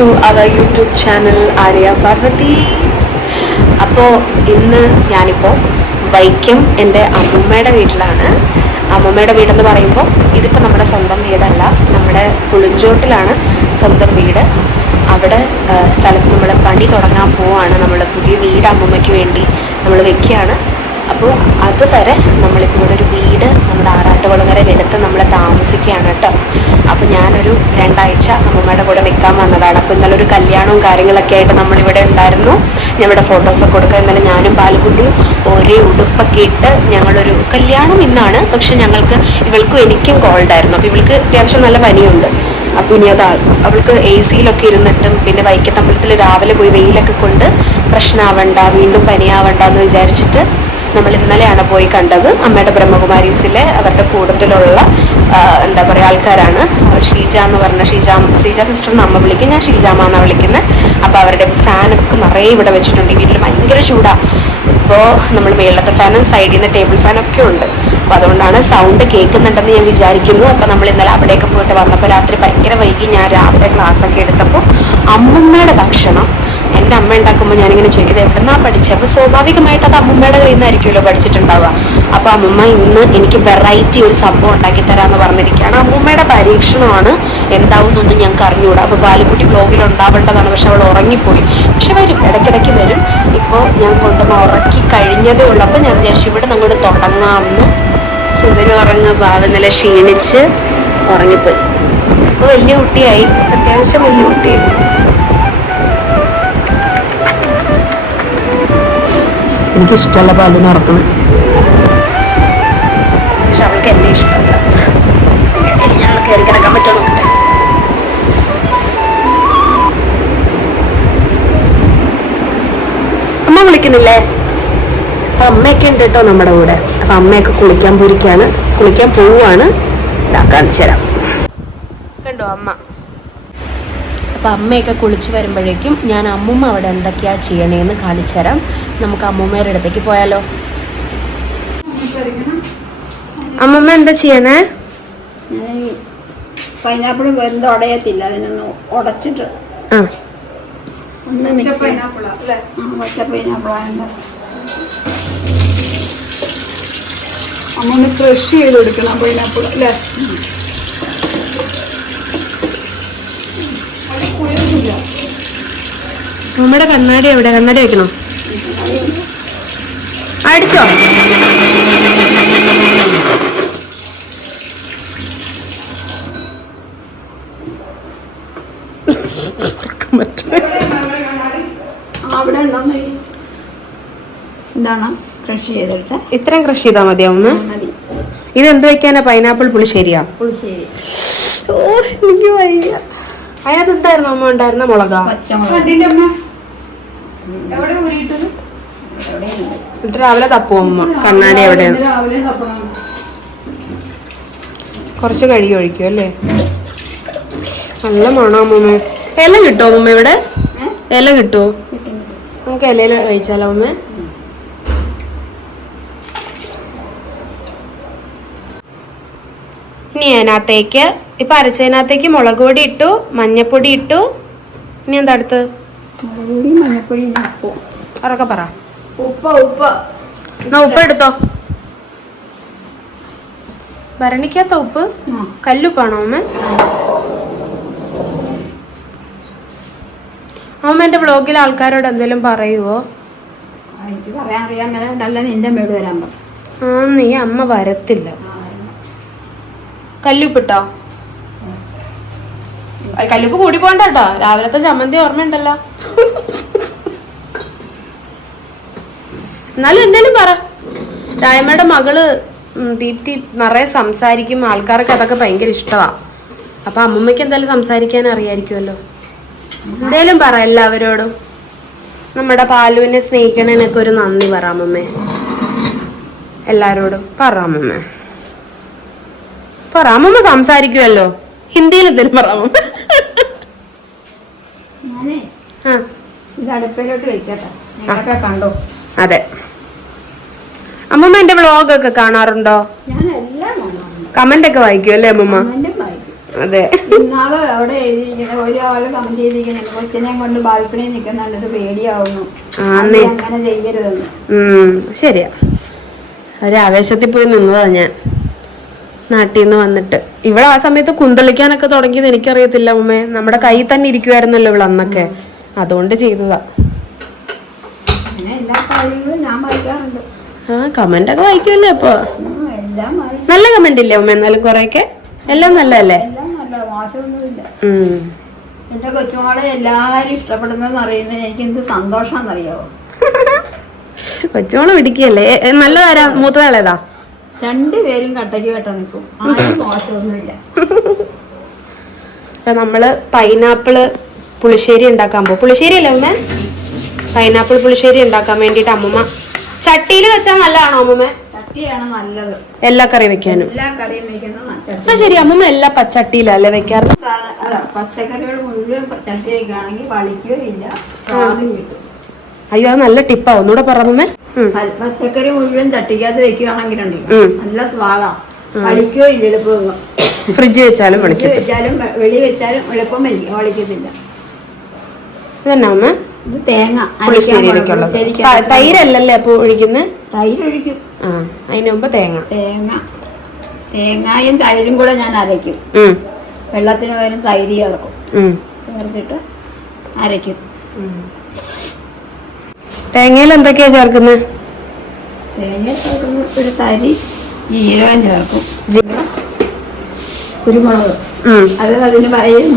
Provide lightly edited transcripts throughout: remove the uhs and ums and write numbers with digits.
to our YouTube channel Arya Parvati. അപ്പോൾ ഇന്ന് ഞാനിപ്പോൾ വൈക്കം എൻ്റെ അമ്മൂമ്മയുടെ വീട്ടിലാണ്. അമ്മൂമ്മയുടെ വീടെന്ന് പറയുമ്പോൾ ഇതിപ്പോൾ നമ്മുടെ സ്വന്തം വീടല്ല, നമ്മുടെ പുളിഞ്ചോട്ടിലാണ് സ്വന്തം വീട്. അവിടെ സ്ഥലത്ത് നമ്മൾ പണി തുടങ്ങാൻ പോവാണ്. നമ്മൾ പുതിയ വീട് അമ്മൂമ്മയ്ക്ക് വേണ്ടി നമ്മൾ വെക്കുകയാണ്. അപ്പോൾ അതുവരെ നമ്മളിപ്പോൾ ഇവിടെ ഒരു വീട് നമ്മുടെ ആറാട്ടുകുളങ്ങരയിലെടുത്ത് നമ്മൾ താമസിക്കുകയാണ് കേട്ടോ. അപ്പോൾ ഞാനൊരു 2 ആഴ്ച അമ്മമ്മയുടെ കൂടെ നിൽക്കാൻ വന്നതാണ്. അപ്പോൾ ഇന്നലെ ഒരു കല്യാണവും കാര്യങ്ങളൊക്കെ ആയിട്ട് നമ്മളിവിടെ ഉണ്ടായിരുന്നു. ഞാൻ ഇവിടെ ഫോട്ടോസൊക്കെ കൊടുക്കുക. ഇന്നലെ ഞാനും പാലുകുട്ടിയും ഒരേ ഉടുപ്പൊക്കെ ഇട്ട് ഞങ്ങളൊരു കല്യാണം ഇന്നാണ്, പക്ഷെ ഇവൾക്കും എനിക്കും കോൾഡായിരുന്നു. അപ്പോൾ ഇവൾക്ക് അത്യാവശ്യം നല്ല പനിയുണ്ട്. അപ്പോൾ ഇനി അവൾക്ക് AC-യിലൊക്കെ ഇരുന്നിട്ടും പിന്നെ വൈക്കത്തമ്പലത്തിൽ രാവിലെ പോയി വെയിലൊക്കെ കൊണ്ട് പ്രശ്നമാവണ്ട, വീണ്ടും പനിയാവണ്ട എന്ന് വിചാരിച്ചിട്ട് നമ്മൾ ഇന്നലെയാണ് പോയി കണ്ടത്. അമ്മയുടെ ബ്രഹ്മകുമാരീസിലെ അവരുടെ കൂട്ടത്തിലുള്ള എന്താ പറയുക ആൾക്കാരാണ്. ഷീജ എന്ന് പറഞ്ഞ ഷീജ സിസ്റ്റർ എന്ന് അമ്മ വിളിക്കും, ഞാൻ ഷീജാമ്മ എന്നാണ് വിളിക്കുന്നത്. അപ്പോൾ അവരുടെ ഫാനൊക്കെ നിറയെ ഇവിടെ വെച്ചിട്ടുണ്ട്. വീട്ടിൽ ഭയങ്കര ചൂടാണ്. ഇപ്പോൾ നമ്മൾ മേളത്തെ ഫാനും സൈഡിൽ നിന്ന് ടേബിൾ ഫാനൊക്കെ ഉണ്ട്. അപ്പോൾ അതുകൊണ്ടാണ് സൗണ്ട് കേൾക്കുന്നുണ്ടെന്ന് ഞാൻ വിചാരിക്കുന്നു. അപ്പോൾ നമ്മൾ ഇന്നലെ അവിടെയൊക്കെ പോയിട്ട് വന്നപ്പോൾ രാത്രി ഭയങ്കര വൈകി. ഞാൻ രാവിലെ ക്ലാസ്സൊക്കെ എടുത്തപ്പോൾ അമ്മമ്മയുടെ ഭക്ഷണം എൻ്റെ അമ്മ ഉണ്ടാക്കുമ്പോൾ ഞാനിങ്ങനെ ചോദിക്കുന്നത് എവിടെന്നാണ് പഠിച്ചത്. അപ്പോൾ സ്വാഭാവികമായിട്ട് അത് അമ്മമ്മയുടെ കയ്യിൽ നിന്നായിരിക്കുമല്ലോ പഠിച്ചിട്ടുണ്ടാവുക. അപ്പോൾ അമ്മമ്മ ഇന്ന് എനിക്ക് വെറൈറ്റി ഒരു സംഭവം ഉണ്ടാക്കി തരാമെന്ന് പറഞ്ഞിരിക്കുകയാണ്. അമ്മമ്മയുടെ പരീക്ഷണമാണ്, എന്താവുന്നൊന്നും ഞങ്ങൾക്ക് അറിഞ്ഞുകൂടാ. അപ്പോൾ പാലുക്കുട്ടി ബ്ലോഗിൽ ഉണ്ടാവേണ്ടതാണ്, പക്ഷെ അവൾ ഉറങ്ങിപ്പോയി. പക്ഷെ വരും, ഇടയ്ക്കിടയ്ക്ക് വരും. ഇപ്പോൾ ഞാൻ കൊണ്ടുവന്ന് ഉറക്കി കഴിഞ്ഞതേ ഉള്ളൂ. അപ്പോൾ ഞാൻ വിചാരിച്ചു ഇവിടെ അങ്ങോട്ട് തുടങ്ങാമെന്ന്. സുന്ദരി ഉറങ്ങുമ്പോൾ നല്ല ക്ഷീണിച്ച് ഉറങ്ങിപ്പോയി. അപ്പോൾ വലിയ കുട്ടിയായി, അത്യാവശ്യം വലിയ കുട്ടിയായി. എനിക്കിഷ്ടമല്ല പാലിന് ഉറക്കണം, പക്ഷെ അവൾക്ക് എന്നെ ഇഷ്ടമല്ല. ഞങ്ങൾ കയറി കിടക്കാൻ പറ്റുമോ നോക്കട്ടെ. അമ്മ വിളിക്കുന്നില്ലേ? അപ്പം അമ്മയൊക്കെ ഉണ്ട് കേട്ടോ നമ്മുടെ കൂടെ. അപ്പം അമ്മയൊക്കെ കുളിക്കാൻ പോവുകയാണ്. ഇതാ കാണിച്ചു തരാം, കണ്ടോ അമ്മ. അപ്പം അമ്മയൊക്കെ കുളിച്ച് വരുമ്പോഴേക്കും ഞാൻ അമ്മൂമ്മ അവിടെ എന്തൊക്കെയാണ് ചെയ്യണേന്ന് കാണിച്ചു തരാം. നമുക്ക് അമ്മൂമ്മയുടെ അടുത്തേക്ക് പോയാലോ? അമ്മൂമ്മ എന്താ ചെയ്യണേ? പൈനാപ്പിൾ വെന്ത് ഉടയത്തില്ല, അതിനൊന്ന് ഉടച്ചിട്ട് ഒന്ന് മിക്സ് പച്ച പൈനാപ്പിളാണ് അമ്മ ക്രഷ് ചെയ്ത് കൊടുക്കണം പൈനാപ്പിൾ അല്ലേ? അമ്മയുടെ കണ്ണാടി എവിടെ? കണ്ണാടി വെക്കണോ? അടിച്ചോ? അവിടെ ഉണ്ടോ? എന്താണ് ക്രഷ് ചെയ്തിട്ട് ഇത്രയും ക്രഷ് ചെയ്താൽ മതിയാ അമ്മ? ഇതെന്ത് വെക്കാനാ? പൈനാപ്പിൾ പുളിശ്ശേരിയാ? പുളിശ്ശേരി. ഓ എനിക്ക് വയ്യ. അതിനകത്ത് എന്തായിരുന്നു അമ്മ ഉണ്ടായിരുന്ന? മുളകാ? എന്നിട്ട് രാവിലെ തപ്പും അമ്മ കണ്ണാടി എവിടെയാണ്? കുറച്ച് കഴുകി ഒഴിക്കും അല്ലേ? നല്ല മണം അമ്മൂമ്മ. ഇല കിട്ടുമോ അമ്മൂമ്മ ഇവിടെ? ഇല കിട്ടുമോ? നമുക്ക് ഇലയിൽ കഴിച്ചാലോ അമ്മ? ഇനി അതിനകത്തേക്ക് ഇപ്പം അരച്ചതിനകത്തേക്ക് മുളക് പൊടി ഇട്ടു, മഞ്ഞപ്പൊടി ഇട്ടു. ഇനി എന്താ അടുത്ത്? മുളക് പൊടി, മഞ്ഞപ്പൊടി, ഉപ്പ്. അവരൊക്കെ പറ. ഉപ്പ് എന്നാ ഉപ്പ് എടുത്തോ. ഭരണിക്കാത്ത ഉപ്പ്? കല്ലുപ്പാണോ അമ്മ? അമ്മ എൻ്റെ ബ്ലോഗിൽ ആൾക്കാരോട് എന്തെങ്കിലും പറയുവോ? എനിക്ക് പറയാൻ അറിയാൻ മേലല്ല, നിന്റെ മേട് വരാൻ പറ. നീ അമ്മ വരത്തില്ല. കല്ലുപ്പിട്ടോ? കല്ലുപ്പ് കൂടി പോണ്ട കേട്ടോ. രാവിലത്തെ ചമ്മന്തി ഓർമ്മയുണ്ടല്ലോ. എന്നാലും എന്തേലും പറ. രായമ്മയുടെ മകള് ദീപ്തി നിറയെ സംസാരിക്കും. ആൾക്കാർക്ക് അതൊക്കെ ഭയങ്കര ഇഷ്ടമാണ്. അപ്പൊ അമ്മൂമ്മയ്ക്ക് എന്തായാലും സംസാരിക്കാൻ അറിയായിരിക്കുമല്ലോ. എന്തേലും പറ എല്ലാവരോടും. നമ്മുടെ പാലുവിനെ സ്നേഹിക്കണേനൊക്കെ ഒരു നന്ദി പറ അമ്മമ്മേ. എല്ലാരോടും പറ അമ്മമ്മേ. പറ അമ്മമ്മ സംസാരിക്കുമല്ലോ. ഹിന്ദിയിൽ എന്തെങ്കിലും പറ അമ്മമ്മ. അടുപ്പിലോട്ട് വെക്കട്ടെ, കണ്ടോ? അതെ. അമ്മമ്മ എന്റെ വ്ളോഗൊക്കെ കാണാറുണ്ടോ? ഞാൻ എല്ലാം കാണാറുണ്ട്. കമന്റ് ഒക്കെ വായിക്കും അല്ലേ അമ്മമ്മ? അതെ. ഇന്നാള് അവിടെ എഴുതിയിരിക്കുന്നത് ഒരാള് കമന്റ് ചെയ്തിരിക്കുന്നുണ്ട്, കൊച്ചിനെ കൊണ്ട് ബാൽക്കണിയിൽ നിൽക്കുന്നുണ്ട് പേടിയാവുന്നു, അങ്ങനെ ചെയ്യരുതെന്ന്. ശരിയാ, ഒരു ആവേശത്തിൽ പോയി നിന്നതാ ഞാൻ നാട്ടിൽ നിന്ന് വന്നിട്ട്. ഇവിടെ ആ സമയത്ത് കുന്തളിക്കാനൊക്കെ തുടങ്ങിയത് എനിക്കറിയത്തില്ല അമ്മേ, നമ്മുടെ കയ്യിൽ തന്നെ ഇരിക്കുവായിരുന്നല്ലോ ഇവിടെ അന്നൊക്കെ, അതുകൊണ്ട് ചെയ്തതാ. എല്ലാ കാര്യങ്ങളും ഞാൻ വായിക്കാറുണ്ട്. കമന്റ് ഒക്കെ വായിക്കുമല്ലേ അപ്പൊ? നല്ല കമന്റ് ഇല്ലേ അമ്മ? എന്നാലും കൊറേയൊക്കെ എല്ലാം നല്ലതല്ലേ? എല്ലാം നല്ല, മോശമൊന്നുമില്ല. എന്റെ കൊച്ചുമോളെ എല്ലാരും ഇഷ്ടപ്പെടുന്നെന്ന് അറിയുന്നത് എനിക്ക് എന്ത് സന്തോഷാന്നറിയാവോ? കൊച്ചുമോള് പിടിക്കുകയല്ലേ? നല്ലതാരാ? മൂത്തതാളേതാ? രണ്ടുപേരും കട്ടയ്ക്ക് കട്ട നിൽക്കും, ആരും മോശമൊന്നുമില്ല. ഇപ്പൊ നമ്മള് പൈനാപ്പിള് പുളിശ്ശേരി ഉണ്ടാക്കാൻ പോകും. പുളിശ്ശേരി അല്ലേ അമ്മ? പൈനാപ്പിൾ പുളിശ്ശേരി ഉണ്ടാക്കാൻ വേണ്ടിട്ട് അമ്മമ്മ ചട്ടിയിൽ വെച്ചാൽ നല്ലതാണോ അമ്മമ്മ? ചട്ടിയാണ് നല്ലത് എല്ലാ കറി വെക്കാനും. എല്ലാ കറിയും വെക്കുന്ന ശരി, അമ്മമ്മ എല്ലാ പച്ചട്ടിയിലല്ലേ വെക്കാറ്? പച്ചക്കറികൾ മുഴുവൻ ചട്ടി വെക്കുകയാണെങ്കിൽ വളിക്കുകയില്ല, സ്വാദും കിട്ടും. അയ്യോ, അത് നല്ല ടിപ്പാ, ഒന്നുകൂടെ പറഞ്ഞേ. പച്ചക്കറി മുഴുവൻ ചട്ടിക്കകത്ത് വെക്കുകയാണെങ്കിലുണ്ടല്ലോ നല്ല സ്വാദാ, വളിക്കുകയില്ല, എളുപ്പം. ഫ്രിഡ്ജ് വെച്ചാലും വെച്ചാലും വെളി വെച്ചാലും എളുപ്പം വളിക്കത്തില്ല. ഇതന്നെ അമ്മ ഇത് തേങ്ങ പുളിശ്ശേരിക്കുള്ളത്. തൈരല്ലല്ലേ അപ്പൊ ഒഴിക്കുന്നത്? തൈര് ഒഴിക്കും. അതിന് മുമ്പ് തേങ്ങയും തൈരും കൂടെ ഞാൻ അരയ്ക്കും. വെള്ളത്തിന് പകരം തൈര് ചേർക്കും, ചേർത്തിട്ട് അരയ്ക്കും. തേങ്ങയിൽ എന്തൊക്കെയാ ചേർക്കുന്നത്? തേങ്ങ ചേർക്കുന്ന ഒരു തരി ജീരകം ചേർക്കും, കുരുമുളക്. അത് അതിന്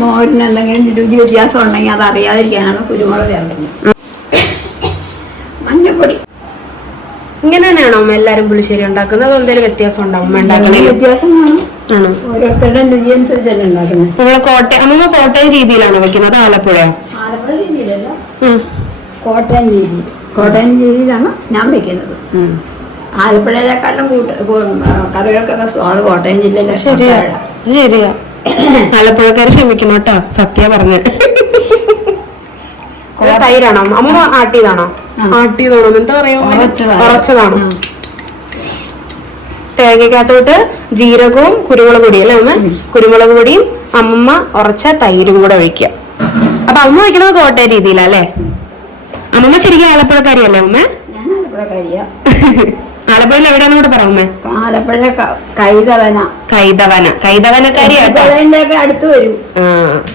മോരിന് എന്തെങ്കിലും രുചി വ്യത്യാസം ഉണ്ടെങ്കിൽ അത് അറിയാതിരിക്കാനാണ് കുരുമുളക് ചേർക്കുന്നത്. മഞ്ഞപ്പൊടി. ഇങ്ങനെ തന്നെയാണോ അമ്മ എല്ലാരും പുളിശ്ശേരി ഉണ്ടാക്കുന്നത്? അതോ എന്തെങ്കിലും വ്യത്യാസം ഉണ്ടാവും? വ്യത്യാസം കാണും, ഓരോരുത്തരുടെ രുചി അനുസരിച്ചല്ലേ ഉണ്ടാക്കുന്നത്. നമ്മള് അമ്മ കോട്ടയം രീതിയിലാണോ വെക്കുന്നത്? ആലപ്പുഴ രീതിയിലല്ല, കോട്ടയം രീതിയിലാണ് ഞാൻ വെക്കുന്നത്. ആലപ്പുഴയിലേക്കാളും കറികൾക്കൊക്കെ സ്വാദ് കോട്ടയം ജില്ലയിലെ. ശരിയാ, ആലപ്പുഴക്കാരെ ക്ഷമിക്കണം കേട്ടോ, സത്യ പറഞ്ഞ. തൈരാണോ അമ്മ? ആട്ടിയതാണോ? ആട്ടിയതാണോ? എന്താ പറയാ, ഉറച്ചതാണോ? തേങ്ങക്കകത്തോട്ട് ജീരകവും കുരുമുളക് പൊടിയും അല്ലേ അമ്മ? കുരുമുളക് പൊടിയും അമ്മ ഉറച്ച തൈരും കൂടെ ഒഴിക്കുക. അപ്പൊ അമ്മ വയ്ക്കുന്നത് കോട്ടയം രീതിയിലല്ലേ? അമ്മമ്മ ശരിക്കും ആലപ്പുഴക്കാരിയല്ലേ അമ്മ? ഞാൻ ആലപ്പുഴക്കാരിയാ. ആലപ്പുഴയിൽ എവിടെയാണെന്ന് കൂടെ പറയാമേ? ആലപ്പുഴ കൈതവനക്കാരിയാട്ടോ. അടുത്ത് വരും.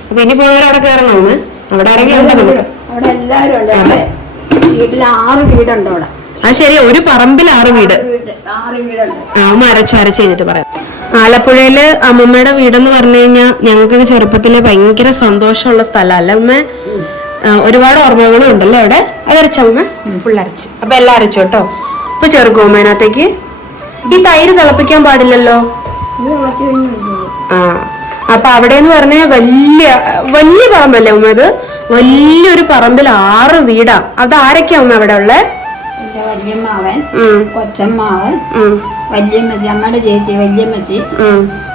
അപ്പൊ ഇനി പോകുന്നവർ അവിടെ കയറണോ അമ്മ? അവിടെ ആരെങ്കിലും ഉണ്ടോ നമുക്ക്? അവിടെ എല്ലാരും ഉണ്ട്. വീട്ടിൽ 6 വീടുണ്ട് അവിടെ. അത് ശരി, ഒരു പറമ്പിൽ 6 വീട്. 6 വീടുണ്ട്. അമ്മ അരച്ച് കഴിഞ്ഞിട്ട് പറയാം. ആലപ്പുഴയില് അമ്മമ്മയുടെ വീടെന്ന് പറഞ്ഞു കഴിഞ്ഞാൽ ഞങ്ങൾക്ക് ചെറുപ്പത്തില് ഭയങ്കര സന്തോഷമുള്ള സ്ഥലമല്ലേ അമ്മ? ഒരുപാട് ഓർമ്മകളും ഉണ്ടല്ലോ അവിടെ. അതരച്ചമ്മ ഫുൾ അരച്ച്. അപ്പൊ എല്ലാം അരച്ചു കേട്ടോ. ഇപ്പൊ ചേർക്കും അമ്മ അതിനകത്തേക്ക്. ഈ തൈര് തിളപ്പിക്കാൻ പാടില്ലല്ലോ? അപ്പൊ അവിടെന്ന് പറഞ്ഞാൽ വലിയ പറമ്പല്ലേ ഉമ്മ? അത് വലിയൊരു പറമ്പിൽ 6 വീടാ. അത് ആരൊക്കെയാ ഉമ്മ അവിടെ ഉള്ളേ? എന്റെ വല്യമ്മാവൻ, കൊച്ചമ്മാവൻ, വല്യമ്മച്ചി, അമ്മയുടെ ചേച്ചി വല്യമ്മച്ചി,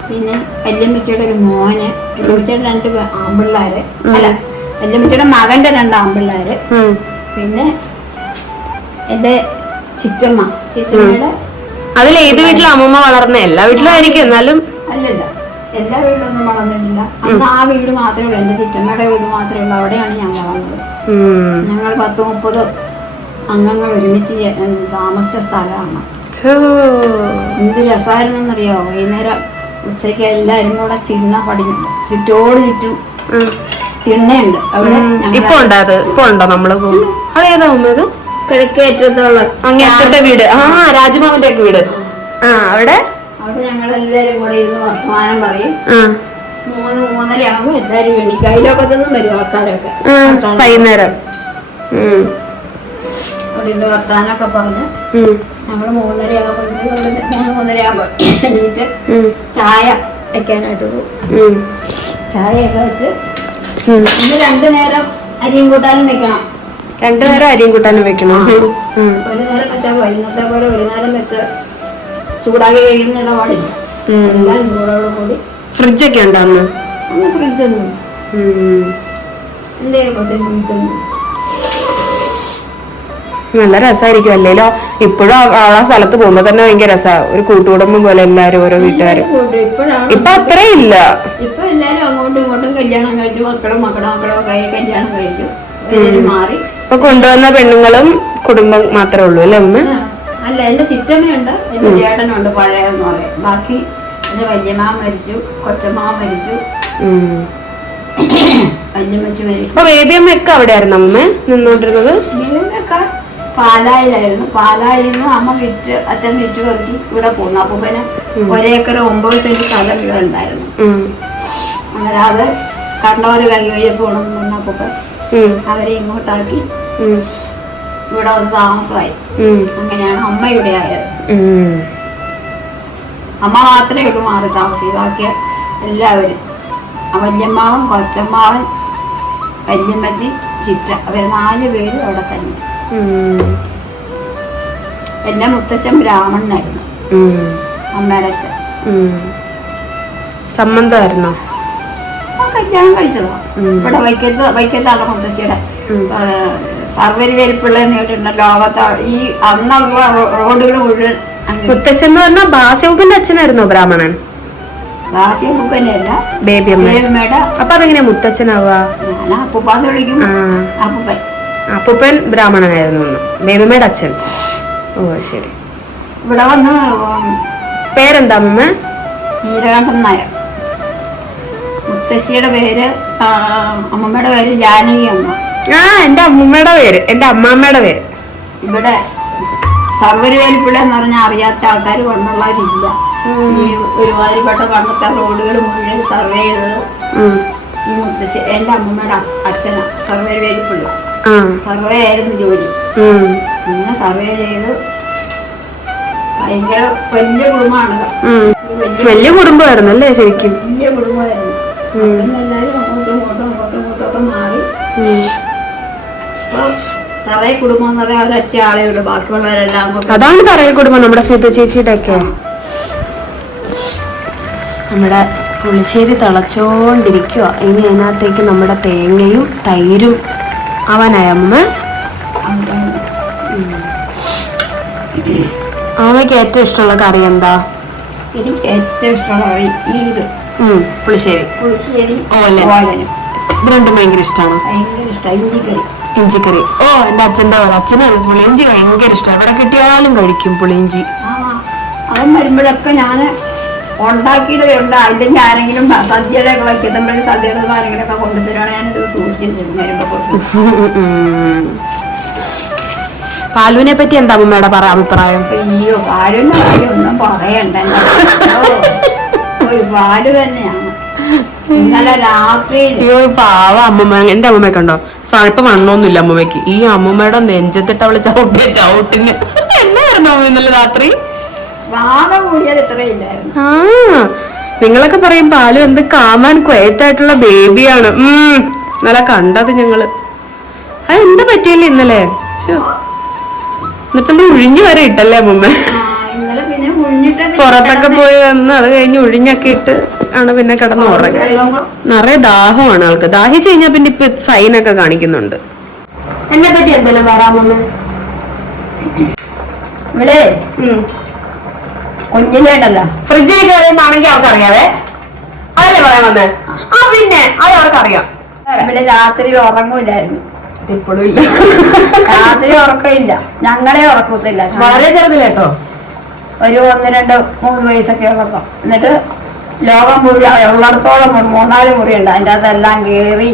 പിന്നെ വല്യമ്മച്ചിയുടെ ഒരു മോന്, വല്യമ്മച്ചിയുടെ 2 ആൺപിള്ളേര്, അല്ല വല്യമ്മച്ചിയുടെ മകന്റെ 2 ആൺപിള്ളേര്, പിന്നെ എന്റെ ചിറ്റമ്മയുടെ. അതിൽ ഏത് വീട്ടിലും അമ്മൂമ്മ വളർന്ന? എല്ലാ വീട്ടിലും ആയിരിക്കും, എന്നാലും അല്ലല്ല, എല്ലാ വീട്ടിലൊന്നും വളർന്നിട്ടില്ല. അന്ന് ആ വീട് മാത്രമേ ഉള്ളൂ, എന്റെ ചിറ്റമ്മയുടെ വീട് മാത്രമേ ഉള്ളൂ. അവിടെയാണ് ഞാൻ വളർന്നത്. ഞങ്ങൾ 10-30 അംഗങ്ങൾ ഒരുമിച്ച് താമസിച്ച സ്ഥലമാണ്. എന്ത് രസമായിരുന്നറിയോ? വൈകുന്നേരം ഉച്ചയ്ക്ക് എല്ലാരും കൂടെ തിണ്ണ പടിഞ്ഞു, ചുറ്റോട് ചുറ്റും തിണ്ണയുണ്ട്. അവിടെ ഇപ്പൊ ഉണ്ടോ? നമ്മള് അതേതാ ഉമ്മത്? കിഴക്കേറ്റത്തുള്ള അങ്ങേറ്റത്തെ വീട്. രാജമാവന്റെ ഒക്കെ വീട്. അവിടെ ഞങ്ങളെല്ലാരും കൂടെ ഇരുന്ന് വർത്തമാനം പറയും. 3-3:30 ആകുമ്പോ എല്ലാരും വെള്ളിക്കായിലൊക്കത്തൊന്നും വരും ആൾക്കാരൊക്കെ വൈകുന്നേരം. അവിടെ ഇരുന്ന് വർത്താനൊക്കെ പറഞ്ഞ് ഞങ്ങള് 3:30 ആകുമ്പോ എണീറ്റ് ചായ വെക്കാനായിട്ട് പോകും. ചായയൊക്കെ വെച്ച് 2 നേരം അരിയും കൂട്ടാനും വെക്കണം. 2 നേരം അരിയും കൂട്ടാനും വെക്കണം. ഒരു നേരം വെച്ചാൽ ഇന്നത്തെ പോലെ ഒരു നേരം വെച്ച് ചൂടാക്കി കഴിക്കുന്ന പാടില്ല. എല്ലാം ചൂടോട് കൂടി. ഫ്രിഡ്ജൊക്കെ ഉണ്ടോ അന്ന്? ഫ്രിഡ്ജൊന്നും എന്തേലും പ്രത്യേകിച്ച് ഫ്രിഡ്ജൊന്നും. നല്ല രസമായിരിക്കും അല്ലേലോ. ഇപ്പോഴും ആ സ്ഥലത്ത് പോകുമ്പോ തന്നെ ഭയങ്കര രസമാണ്. ഒരു കൂട്ടുകുടുംബം പോലെ എല്ലാരും ഓരോ വീട്ടുകാരും. ഇപ്പൊ അത്രയും ഇല്ല. ഇപ്പൊ എല്ലാരും അങ്ങോട്ടും ഇങ്ങോട്ടും കല്യാണം കഴിച്ചു, മക്കളും ഒക്കെ കല്യാണം കഴിച്ചു, മാറി. ഇപ്പൊ കൊണ്ടുവന്ന പെണ്ണുങ്ങളും കുടുംബം മാത്രമേ ഉള്ളൂ അല്ലേ അമ്മ? അല്ല, എന്റെ ചിറ്റമ്മയുണ്ട്, എന്റെ ചേട്ടനുണ്ട് പഴയെന്ന് പറയും. ബാക്കി എന്റെ വല്യമ്മ മരിച്ചു, കൊച്ചമ്മ മരിച്ചു, വല്യമ്മച്ചി മരിച്ചു. അപ്പൊ ബേബിയമ്മയൊക്കെ അവിടെ ആയിരുന്നു അമ്മ നിന്നോണ്ടിരുന്നത്? ബേബിയമ്മയൊക്കെ പാലായിലായിരുന്നു. പാലായിൽ നിന്ന് അമ്മ അച്ഛൻ വിറ്റ് കറക്കി ഇവിടെ പോന്നു. അപ്പൂപ്പന് 1 ഏക്കർ 9 സെന്റ് സ്ഥലം ഇവിടെ ഉണ്ടായിരുന്നു. അങ്ങനെ അത് കണ്ടവര് കൈ കഴിയപ്പ് പോണെന്ന് പറഞ്ഞ അപ്പൂപ്പൻ അവരെ ഇങ്ങോട്ടാക്കി ഇവിടെ വന്ന് താമസമായി. അങ്ങനെയാണ് അമ്മ ഇവിടെ ആയത്. അമ്മ മാത്രമേ ഇവിടെ മാറി താമസിക്കും. ബാക്കി എല്ലാവരും വല്യമ്മാവൻ, കൊച്ചമ്മാവൻ, വല്യമ്മച്ചി, ചിറ്റ, അവർ 4 പേരും അവിടെ തന്നെ. എന്റെ മുത്തശ്ശൻ ബ്രാഹ്മണനായിരുന്നു, അമ്മയുടെ അച്ഛൻ. സംബന്ധമായിരുന്നോ? കല്യാണം കഴിച്ചതോ ഇവിടെ വൈക്കത്താണ് മുത്തശ്ശിയുടെ. സർവരി വലിപ്പുള്ള നേരിട്ടുണ്ട് ലോകത്ത്. ഈ അന്നുള്ള റോഡുകൾ മുഴുവൻ. മുത്തച്ഛൻ എന്ന് പറഞ്ഞാൽ ബാസ്യപ്പന്റെ അച്ഛനായിരുന്നോ ബ്രാഹ്മണൻ? ബാസ്യപ്പൂപ്പനെയല്ല, ബേബിയമ്മയുടെ. അപ്പൊ അതെങ്ങനെയാ മുത്തച്ഛനാവാ? ഞാൻ അപ്പൂപ്പാന്ന് വിളിക്കും. അപ്പൂപ്പൻ അപ്പൂപ്പൻ ബ്രാഹ്മണനായിരുന്നു, ബേബിയമ്മയുടെ അച്ഛൻ. ഓ ശരി. ഇവിടെ വന്ന് പേരെന്താ അമ്മ? നീലകണ്ഠൻ നായർ. മുത്തശ്ശിയുടെ പേര്, അമ്മമ്മയുടെ പേര് ജാനകി അമ്മ. എന്റെ അമ്മൂമ്മയുടെ പേര്, എന്റെ അമ്മാമ്മയുടെ പേര്. ഇവിടെ സർവരി വേലിപ്പിള്ള എന്ന് പറഞ്ഞാൽ അറിയാത്ത ആൾക്കാർ കൊണ്ടുള്ളവരില്ല. ഈ ഒരുമാതിരിപ്പെട്ട കണ്ടത്തെ റോഡുകൾ മുഴുവൻ സർവേ ചെയ്തത് ഈ മുത്തശ്ശി എന്റെ അമ്മമ്മയുടെ അച്ഛനാ. സർവേ വേലിപ്പിള്ള സർവേ ആയിരുന്നു ജോലി. ഇങ്ങനെ സർവേ ചെയ്ത് ഭയങ്കര വലിയ കുടുംബമാണത്. വലിയ കുടുംബമായിരുന്നു അല്ലേ? ശരിക്കും വലിയ കുടുംബമായിരുന്നു. എല്ലാവരും അങ്ങോട്ടും മാറി. ഇപ്പൊ തറയ കുടുംബം എന്ന് പറയാൻ ഒരൊറ്റ ആളേ ഉള്ളൂ. ബാക്കിയുള്ളവരെല്ലാം അതാണ് തറയ കുടുംബം. നമ്മുടെ സ്മിത ചേച്ചിയുടെ ഒക്കെ. നമ്മുടെ പുളിശ്ശേരി തിളച്ചോണ്ടിരിക്കുക. ഇനി അതിനകത്തേക്ക് നമ്മുടെ തേങ്ങയും തൈരും ആവാനായ അമ്മ. അമ്മയ്ക്ക് ഏറ്റവും ഇഷ്ടമുള്ള കറി എന്താ? എനിക്ക് ഏറ്റവും ഇഷ്ടമുള്ള കറി പുളിശ്ശേരി. ഓലനും. ഇത് രണ്ടും ഭയങ്കര ഇഷ്ടമാണ്. ഭയങ്കര ഇഷ്ടമാണ്. ഇഞ്ചിക്കറി. ഇഞ്ചിക്കറി. ഓ എന്റെ അച്ഛൻ്റെ പോലെ. അച്ഛനാണ് പുളിയിഞ്ചി ഭയങ്കര ഇഷ്ടം. എവിടെ കിട്ടിയാലും കഴിക്കും പുളിയിഞ്ചി. അവൻ വരുമ്പോഴൊക്കെ ഞാൻ ഉണ്ടാക്കിയിട്ടുണ്ട്. അല്ലെങ്കിൽ ആരെങ്കിലും സദ്യയുടെ ഒക്കെ വയ്ക്കുമ്പോഴേ സദ്യയുടെ ആരെങ്കിലും ഒക്കെ കൊണ്ടുതരുവാണ്. ഞാനത് സൂക്ഷിച്ചിട്ടുണ്ട് വരുമ്പോ കൊടുത്തു. പാലുവിനെ പറ്റി എന്താ അമ്മയുടെ അഭിപ്രായം? അയ്യോ, പാലിന്റെ കാര്യം ഒന്നും പറയണ്ട. ഒരു പാല് തന്നെയാണ്. ഇന്നലെ രാത്രി പാവ അമ്മമ്മ. എന്റെ അമ്മമ്മയൊക്കെ ഉണ്ടോ? ഇപ്പൊ വണ്ണമൊന്നുമില്ല അമ്മമ്മയ്ക്ക്. ഈ അമ്മമ്മയുടെ നെഞ്ചത്തിട്ട് അവള് ചവിട്ടിന് എന്നായിരുന്നു അമ്മ ഇന്നലെ രാത്രി? വാദ കൂടിയാൽ ഇത്രയില്ലായിരുന്നു. നിങ്ങളൊക്കെ പറയും പാലു എന്ത് കാമാൻ ക്വയറ്റായിട്ടുള്ള ബേബിയാണ്. ഇന്നലെ കണ്ടത് ഞങ്ങള്. അതെന്താ പറ്റിയല്ലേ ഇന്നലെ? എന്നിട്ട് നമ്മൾ ഒഴിഞ്ഞു വരെ ഇട്ടല്ലേ അമ്മമ്മ? പുറത്തൊക്കെ പോയി വന്ന് അത് കഴിഞ്ഞ് ഒഴിഞ്ഞൊക്കെ ഇട്ട് ആണ് പിന്നെ കിടന്ന് ഉറങ്ങി. നിറയെ ദാഹമാണ് ആൾക്ക്. ദാഹിച്ചു കഴിഞ്ഞാൽ പിന്നെ ഇപ്പൊ സൈനൊക്കെ കാണിക്കുന്നുണ്ട്. എന്നെ പറ്റി എന്തെല്ലാം പറയാമമ്മ? ഇവിടെ കുഞ്ഞിലേട്ടല്ല ഫ്രിഡ്ജിൽ കയറിയെന്നാണെങ്കിൽ അവർക്കറിയാവേ. അതല്ലേ പറയാൻ വന്നേ? പിന്നെ അത് അവർക്കറിയാം. ഇവിടെ രാത്രി ഉറങ്ങൂലായിരുന്നു. ഇപ്പോഴും ഇല്ല. രാത്രി ഉറക്കമില്ല. ഞങ്ങളെ ഉറക്കത്തില്ല. വളരെ ചെറുതില്ലേട്ടോ. ഒരു 1, 2, 3 വയസ്സൊക്കെ ഉള്ളപ്പോ. എന്നിട്ട് ലോകം മുഴുവൻ ഉള്ളിടത്തോളം 3-4 മുറിയുണ്ട്. അതിൻ്റെ അകത്തെല്ലാം കയറി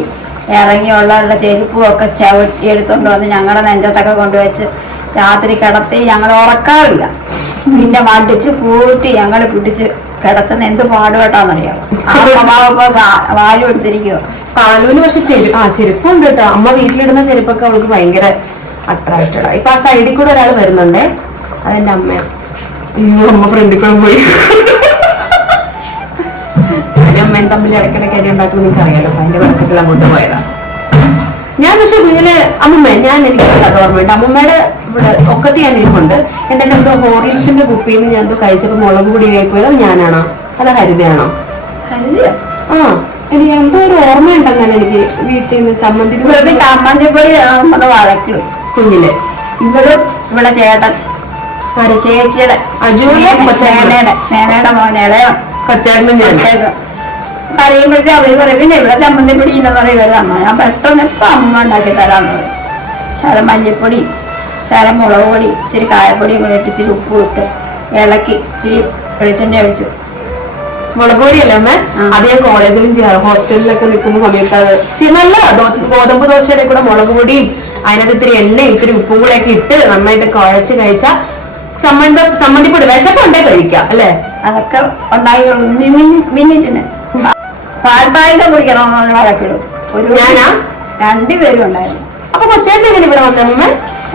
ഇറങ്ങിയുള്ളവരുടെ ചെരുപ്പും ഒക്കെ ചവിട്ടി എടുത്തുകൊണ്ട് വന്ന് ഞങ്ങളുടെ നെഞ്ചത്തൊക്കെ കൊണ്ടുവച്ച് രാത്രി കിടത്തി. ഞങ്ങൾ ഉറക്കാറില്ല. പിന്നെ മടിച്ച് കൂട്ടി ഞങ്ങൾ പിടിച്ച് കിടത്തുന്ന എന്ത് പാടുപെട്ടാന്നറിയാം. വാലും എടുത്തിരിക്കുവോ. പാലുവിന് പക്ഷെ ചെരുപ്പുണ്ട് കേട്ടോ. അമ്മ വീട്ടിലിടുന്ന ചെരുപ്പൊക്കെ അവൾക്ക് ഭയങ്കര അട്രാക്റ്റഡാ. ഇപ്പൊ ആ സൈഡിൽ കൂടെ ഒരാൾ വരുന്നുണ്ടേ. അതെന്റെ അമ്മയാ. അയ്യോ, അമ്മ ഫ്രണ്ടിൽ കൂടെ പോയി. അമ്മയും തമ്മിൽ ഇടയ്ക്കിടയ്ക്ക് അരി ഉണ്ടാക്കുന്നത് നിങ്ങൾക്ക് അറിയാലോ. അപ്പൊ അതിന്റെ വെക്കത്തിൽ അങ്ങോട്ട് പോയതാ. ഞാൻ പക്ഷെ കുഞ്ഞില് എനിക്ക് കഥ ഓർമ്മയുണ്ട്. അമ്മമ്മയുടെ ഇവിടെ ഒക്കത്ത് ഞാൻ ഇരിപ്പുണ്ട്. എന്റെ എന്തോ ഹോർലിക്സിന്റെ കുപ്പിന്ന് ഞാൻ എന്തോ കഴിച്ചപ്പോ മുളക് പൊടി ആയിപ്പോയത്. അത് ഞാനാണോ അതോ ഹരിതയാണോ? എനിക്ക് എന്തോ ഒരു ഓർമ്മയുണ്ടെന്നാണ് എനിക്ക് വീട്ടിൽ നിന്ന് ചമ്മന്തിപ്പൊടി വഴക്കിടും കുഞ്ഞില്. ഇവിടെ ചേട്ടൻ ഒരു ചേച്ചിയുടെ നേനയുടെ മോനെ കൊച്ചേട്ടനും കറിയുമ്പോഴത്തെ അവര് പറയും പിന്നെ ഇവിടെ ചമ്മന്തി പൊടി ഇല്ലെന്ന് പറയുന്നത് തന്നു. ഞാൻ പെട്ടെന്ന് ഇപ്പൊ അമ്മ ഉണ്ടാക്കി തരാന്ന് പറയും. ശരം മല്ലിപ്പൊടി, ശരം മുളക് പൊടി, ഇച്ചിരി കായപ്പൊടിയും കൂടി ഇട്ട് ഇച്ചിരി ഉപ്പ് ഇട്ട് ഇളക്കി ഇച്ചിരി വെളിച്ചെണ്ണ ഒഴിച്ചു. മുളക് പൊടിയല്ലേ അമ്മ? അത് ഞാൻ കോളേജിലും ചെയ്യാറ്, ഹോസ്റ്റലിലൊക്കെ നിൽക്കുന്ന സമയത്ത്. അത് നല്ല ഗോതമ്പ് ദോശയുടെ കൂടെ മുളക് പൊടിയും അതിനകത്ത് ഇത്തിരി എണ്ണയും ഇത്തിരി ഉപ്പും കൂടെ ഒക്കെ ഇട്ട് നന്നായിട്ട് കുഴച്ച് കഴിച്ചാൽ സമ്മതിപ്പൊടി വിശപ്പുണ്ടേ കഴിക്കാം അല്ലേ? അതൊക്കെ ഉണ്ടാക്കി മിനിറ്റിന് പാൽപ്പായസം കുടിക്കണമെന്ന് വഴക്കിടും. ഞാനാ രണ്ടുപേരും ഉണ്ടായിരുന്നു. അപ്പൊ കൊച്ചേട്ടൻ എങ്ങനെ ഇവിടെ വന്നമ്മ?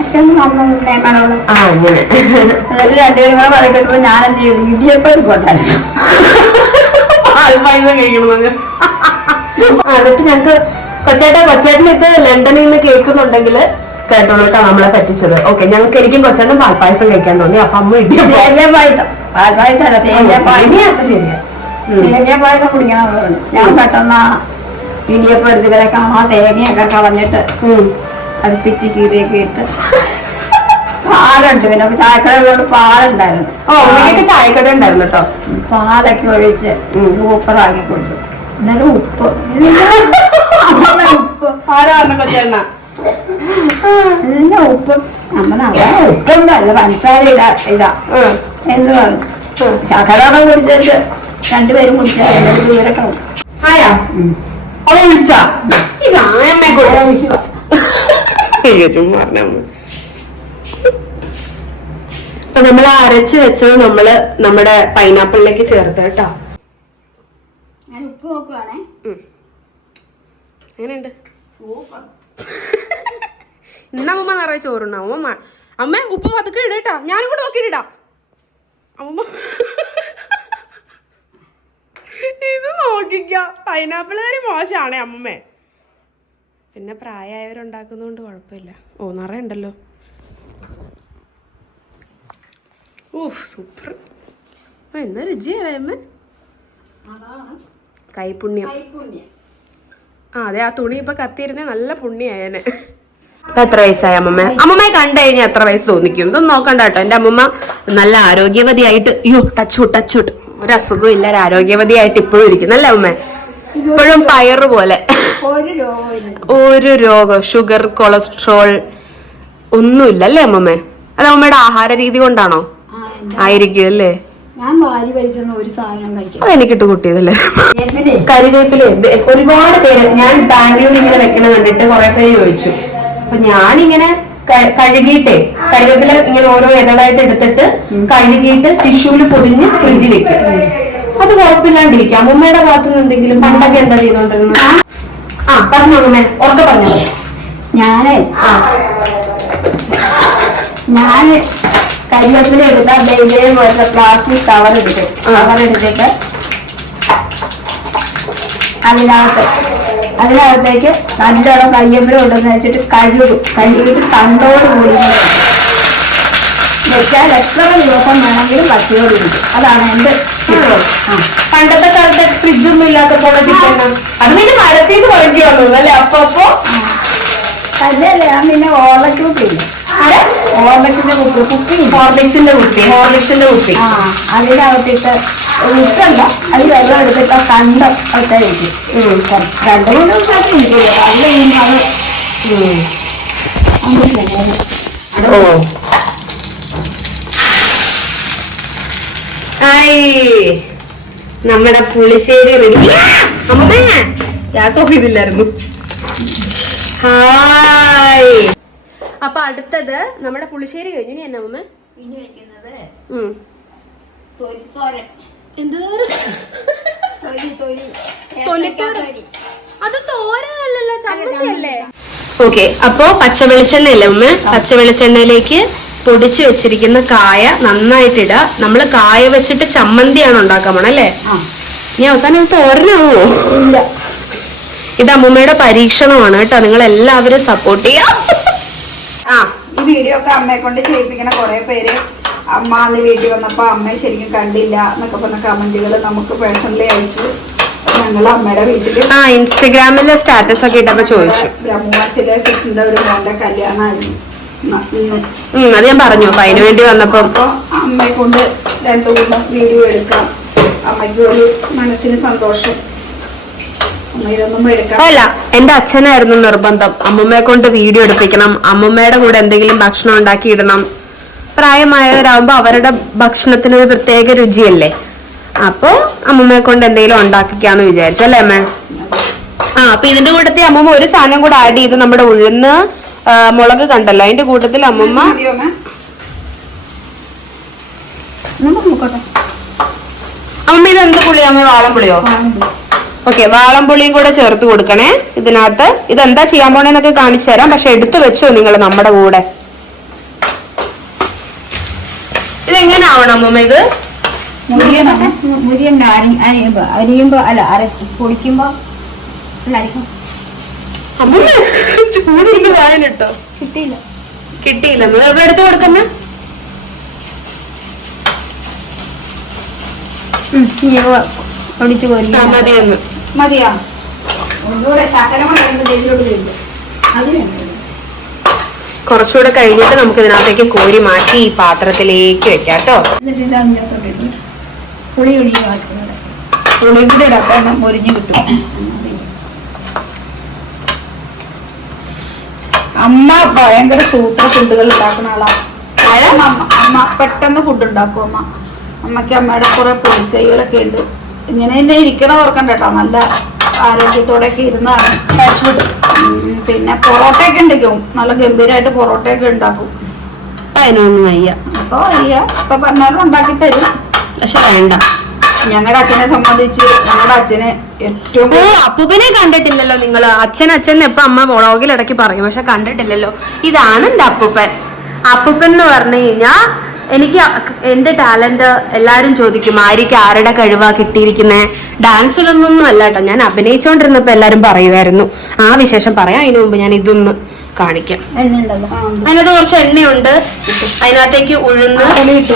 അച്ഛനും അമ്മയും നേമനോട് അങ്ങനെ എന്നിട്ട് രണ്ടുപേരും കൂടെ വഴക്കിട്ടപ്പോ ഞാൻ എന്ത് ചെയ്തു? ഇടിയപ്പം കൊണ്ടായിരുന്നു പാൽപ്പായസം കഴിക്കണമെന്ന്. എന്നിട്ട് ഞങ്ങക്ക് കൊച്ചേട്ടൻ ഇത് ലണ്ടനിൽ നിന്ന് കേൾക്കുന്നുണ്ടെങ്കിൽ കേട്ടോളൂ കേട്ടോ, നമ്മളെ പറ്റിച്ചത്. ഓക്കെ, ഞങ്ങൾക്ക് എനിക്കും കൊച്ചേട്ടൻ പാൽപ്പായസം കഴിക്കാൻ തോന്നി. അപ്പൊ അമ്മ സേമിയ പായസം, പാൽപ്പായസം അല്ല സേമിയ പായസം. ശരിയാ, സേമിയ പായസം കുടിക്കണമെന്ന് പറഞ്ഞു. ഞാൻ പെട്ടെന്ന് ഇടിയപ്പം എടുത്തിവരൊക്കെ ആ തേങ്ങയൊക്കെ കളഞ്ഞിട്ട് അത് പിച്ചി കീറിയൊക്കെ ഇട്ട് പാലുണ്ട്, പിന്നെ ചായക്കടയിലോട്ട് പാലുണ്ടായിരുന്നു. ചായക്കട ഉണ്ടായിരുന്നു കേട്ടോ. പാലൊക്കെ ഒഴിച്ച് സൂപ്പറാക്കി കൊടുത്തു. എന്നാലും ഉപ്പ് ഉപ്പ് ആരാണ് കൊച്ചേട്ട? ഇതിന്റെ ഉപ്പ് നമ്മൾ അങ്ങനെ ഉപ്പൊന്നും അല്ല, പഞ്ചസാര ഇതാ എന്ന് പറഞ്ഞു. ശകലം കുടിച്ചിട്ട് രണ്ടുപേരും കുടിച്ചാൽ ദൂരൊക്കെ ആയാ വിളിച്ചാ അപ്പൊ നമ്മൾ അരച്ച് വെച്ചത് നമ്മുടെ പൈനാപ്പിളിലേക്ക് ചേർത്ത് കേട്ടോ. ഞാൻ ഉപ്പ് നോക്കുവാണേ. എങ്ങനെയുണ്ട്? സൂപ്പർ. ഇന്നമ്മ നിറയെ ചോറുണ്ടാവും. അമ്മ ഉപ്പ് പതുക്കെ ഇടേട്ടാ, ഞാനും കൂടെ നോക്കിയിടാം. അമ്മ ഇത് നോക്കിക്കാം, പൈനാപ്പിൾ കറി മോശമാണേ അമ്മമ്മേ. പിന്നെ പ്രായമായവരുണ്ടാക്കുന്നതുകൊണ്ട് കുഴപ്പമില്ല. ഓ നിറയെ ഉണ്ടല്ലോ. സൂപ്പർ. എന്നാ രുചിയല്ലേ അമ്മ? കൈപുണ്യം. അതെ, ആ തുണി ഇപ്പൊ കത്തിയിരുന്നേ നല്ല പുണ്യായനെ. ഇപ്പൊ എത്ര വയസ്സായ അമ്മമ്മ? അമ്മമ്മയെ കണ്ടു കഴിഞ്ഞാൽ എത്ര വയസ്സ് തോന്നിക്കും? ഇതൊന്നും നോക്കണ്ട കേട്ടോ. എന്റെ അമ്മമ്മ നല്ല ആരോഗ്യവതിയായിട്ട്, ടച്ച് വിട്ട് ഒരു അസുഖവും ഇല്ല, ഒരു ആരോഗ്യവതിയായിട്ട് ഇപ്പോഴും ഇരിക്കുന്നല്ലേ അമ്മ? ഇപ്പോഴും പയറ് പോലെ. ഒരു രോഗം, ഷുഗർ, കൊളസ്ട്രോൾ ഒന്നുമില്ല അല്ലേ അമ്മമ്മ? അത് അമ്മയുടെ ആഹാര രീതി കൊണ്ടാണോ? ആയിരിക്കും അല്ലേ? ഞാൻ വാരി വലിച്ചൊന്നും ഒരു സാധനം കഴിക്കും. അതെനിക്കിട്ട് കൂട്ടിയതല്ലേ. കരിവേപ്പില ഒരുപാട് പേര് ഞാൻ ബാംഗ്ലൂരിൽ ഇങ്ങനെ വെക്കണ കണ്ടിട്ട് കുറെ പേര് ചോദിച്ചു. അപ്പൊ ഞാനിങ്ങനെ കഴുകിയിട്ടേ കരിവേപ്പില ഇങ്ങനെ ഓരോ ഇലകളായിട്ട് എടുത്തിട്ട് കഴുകിയിട്ട് ടിഷ്യൂല് പൊതിഞ്ഞ് ഫ്രിഡ്ജിൽ വെക്കും. അത് കുഴപ്പമില്ലാണ്ടിരിക്കും. അമ്മമ്മയുടെ ഭാഗത്തു നിന്ന് എന്തെങ്കിലും പണ്ടൊക്കെ എന്താ ചെയ്തോണ്ടിരുന്നത്? പറഞ്ഞോ അമ്മമ്മ, ഉറക്കെ പറഞ്ഞോ. ഞാന് കരിവേപ്പില എടുത്താൽ ഇതേപോലത്തെ പ്ലാസ്റ്റിക് കവർ എടുത്തിട്ട് അതിനകത്തേക്ക് നല്ലോണം കരിവേപ്പില കൊണ്ടുവന്ന് വെച്ചിട്ട് കഴുകിയിട്ട് തണ്ടോട് കൂടി വെച്ചാൽ എത്ര ദിവസം വേണമെങ്കിലും പച്ചയോട് ഇരിക്കും. അതാണ് എന്റെ പണ്ടത്തെ കാലത്ത് ഫ്രിഡ്ജൊന്നും ഇല്ലാത്തപ്പോൾ അത് പിന്നെ മരത്തിന്ന് കുറയ്ക്കുകയുള്ളൂ അല്ലെ? അപ്പൊ അല്ലേ ഞാൻ പിന്നെ ഓർലക്കൂട്ടില്ല, ഓർലക്സിന്റെ കുപ്പി, ഹോർലിക്സിന്റെ കുപ്പി അതിനകത്തിട്ട് ഉപ്പല്ല, അത് വെള്ളം എടുത്തിട്ട് കണ്ട ഒറ്റ വെക്കും. 2-3 ദിവസം നമ്മുടെ പുളിശ്ശേരി റെഡി. അമ്മമ്മേ ഗ്യാസ് ഓഫ് ചെയ്തില്ലായിരുന്നു. ഹായ്. അപ്പൊ അടുത്തത് നമ്മുടെ പുളിശ്ശേരി കഴിഞ്ഞു. ഇനി എന്നാ അമ്മമ്മ ഇനി വെക്കുന്നത്? അത് തോരനല്ലല്ലോ, ചമ്മന്തിയല്ലേ? ഓക്കെ, അപ്പൊ പച്ച വെളിച്ചെണ്ണയല്ലേ അമ്മ? പച്ച വെളിച്ചെണ്ണയിലേക്ക് പൊടിച്ചു വെച്ചിരിക്കുന്ന കായ നന്നായിട്ടിട. നമ്മള് കായ വെച്ചിട്ട് ചമ്മന്തിയാണ് ഉണ്ടാക്കാൻ പോണേ അല്ലേ? ഇനി അവസാനം ഇത് തോരനാവോ? ഇത് അമ്മൂമ്മയുടെ പരീക്ഷണമാണ് കേട്ടോ. നിങ്ങൾ എല്ലാവരും സപ്പോർട്ട് ചെയ്യാം. ഈ വീഡിയോ ഒക്കെ അമ്മയെ കൊണ്ട് ചെയ്യിപ്പിക്കണ കുറെ പേര് അമ്മ അന്ന് വീട്ടിൽ വന്നപ്പോ അമ്മയെ ശരിക്കും കണ്ടില്ല എന്നൊക്കെ പറഞ്ഞ കമന്റുകൾ നമുക്ക് പേഴ്സണലി അയച്ചു. ഞങ്ങൾ അമ്മയുടെ വീട്ടില് ഇൻസ്റ്റഗ്രാമിലെ സ്റ്റാറ്റസ് ഒക്കെ ഇട്ടപ്പോ ചോദിച്ചു. ബ്രഹ്മവാസിലെ സിസ്റ്ററിന്റെ ഒരു മോന്റെ കല്യാണമായിരുന്നു. അത് ഞാൻ പറഞ്ഞു. അപ്പൊ അതിനു വേണ്ടി വന്നപ്പോ അമ്മയെ കൊണ്ട് 2 കൂട്ടം വീഡിയോ എടുക്കാം. അമ്മയ്ക്ക് ഒരു മനസ്സിന് സന്തോഷം. അമ്മ ഇതൊന്നും എടുക്കാം. അല്ല, എന്റെ അച്ഛനായിരുന്നു നിർബന്ധം, അമ്മമ്മയെ കൊണ്ട് വീഡിയോ എടുപ്പിക്കണം, അമ്മമ്മയുടെ കൂടെ എന്തെങ്കിലും ഭക്ഷണം ഉണ്ടാക്കി ഇടണം. പ്രായമായവരാകുമ്പോ അവരുടെ ഭക്ഷണത്തിന് ഒരു പ്രത്യേക രുചിയല്ലേ. അപ്പൊ അമ്മമ്മയെ കൊണ്ട് എന്തെങ്കിലും ഉണ്ടാക്കിക്കാന്ന് വിചാരിച്ചു അല്ലേ അമ്മ? അപ്പൊ ഇതിന്റെ കൂട്ടത്തിൽ അമ്മമ്മ ഒരു സാധനം കൂടെ ആഡ് ചെയ്ത്, നമ്മുടെ ഉഴുന്ന് മുളക് കണ്ടല്ലോ, അതിന്റെ കൂട്ടത്തിൽ അമ്മമ്മ അമ്മമ്മ ഇത് എന്ത് പുളിയാ? അമ്മ വാളംപുളിയോ? ഓക്കെ, വാളംപുളിയും കൂടെ ചേർത്ത് കൊടുക്കണേ ഇതിനകത്ത്. ഇതെന്താ ചെയ്യാൻ പോണേന്നൊക്കെ കാണിച്ചു തരാം, പക്ഷെ എടുത്തു വെച്ചോ നിങ്ങൾ നമ്മുടെ കൂടെ. ഇതെങ്ങനെ ആവണം അമ്മമ്മ? ഇത് അരിയുമ്പോ അല്ല പൊടിക്കുമ്പോ അമ്മമ്മ ചൂടിന്റെ വായനിട്ടോ? കിട്ടിയില്ല. എവിടെ എടുത്ത് കൊടുക്കണേ? ഒടിച്ചു കോരി മതിയൊന്ന്. മതിയാ? കുറച്ചുകൂടെ കഴിഞ്ഞിട്ട് നമുക്ക് ഇതിനകത്തേക്ക് കോരി മാറ്റി ഈ പാത്രത്തിലേക്ക് വെക്കാം കേട്ടോ. പുളി പുളിയുടെ ഇടക്കാൻ മൊരിഞ്ഞു കിട്ടും. അമ്മ ഭയങ്കര സൂത്ര ഫുഡുകൾ ഉണ്ടാക്കുന്ന ആളാ. അമ്മ പെട്ടെന്ന് ഫുഡ് ഉണ്ടാക്കും. അമ്മയ്ക്ക് അമ്മയുടെ കുറെ പൊളിക്കൈകളൊക്കെ ഉണ്ട്. ഇങ്ങനെ തന്നെ ഇരിക്കണ ഓർക്കണ്ട കേട്ടോ, നല്ല ആരോഗ്യത്തോടെയൊക്കെ ഇരുന്നാണ്. പിന്നെ പൊറോട്ടയൊക്കെ ഉണ്ടാക്കും, നല്ല ഗംഭീരമായിട്ട് പൊറോട്ടയൊക്കെ ഉണ്ടാക്കും. അതിനൊന്നും വയ്യ. അപ്പൊ ഇപ്പൊ പറഞ്ഞാലും ഉണ്ടാക്കി തരും. പക്ഷെ വേണ്ട. ഞങ്ങളുടെ അച്ഛനെ സംബന്ധിച്ച് ഞങ്ങളുടെ അച്ഛന് ഏറ്റവും അപ്പൂപ്പനെ കണ്ടിട്ടില്ലല്ലോ നിങ്ങള്. അച്ഛൻ എപ്പൊ അമ്മ വ്ളോഗിൽ ഇടയ്ക്ക് പറയും, പക്ഷെ കണ്ടിട്ടില്ലല്ലോ. ഇതാണ് എന്റെ അപ്പൂപ്പൻ. അപ്പൂപ്പൻ എന്ന് പറഞ്ഞു കഴിഞ്ഞാ എനിക്ക് എന്റെ ടാലന്റ് എല്ലാരും ചോദിക്കും, ആര്യക്ക് ആരുടെ കഴിവാ കിട്ടിയിരിക്കുന്നേ? ഡാൻസിലൊന്നും അല്ല കേട്ടോ, ഞാൻ അഭിനയിച്ചോണ്ടിരുന്നപ്പോ എല്ലാരും പറയുമായിരുന്നു. ആ വിശേഷം പറയാം, അതിനു മുമ്പ് ഞാൻ ഇതൊന്ന് കാണിക്കാം. അതിനകത്ത് കുറച്ച് എണ്ണയുണ്ട്, അതിനകത്തേക്ക് ഉഴുന്ന്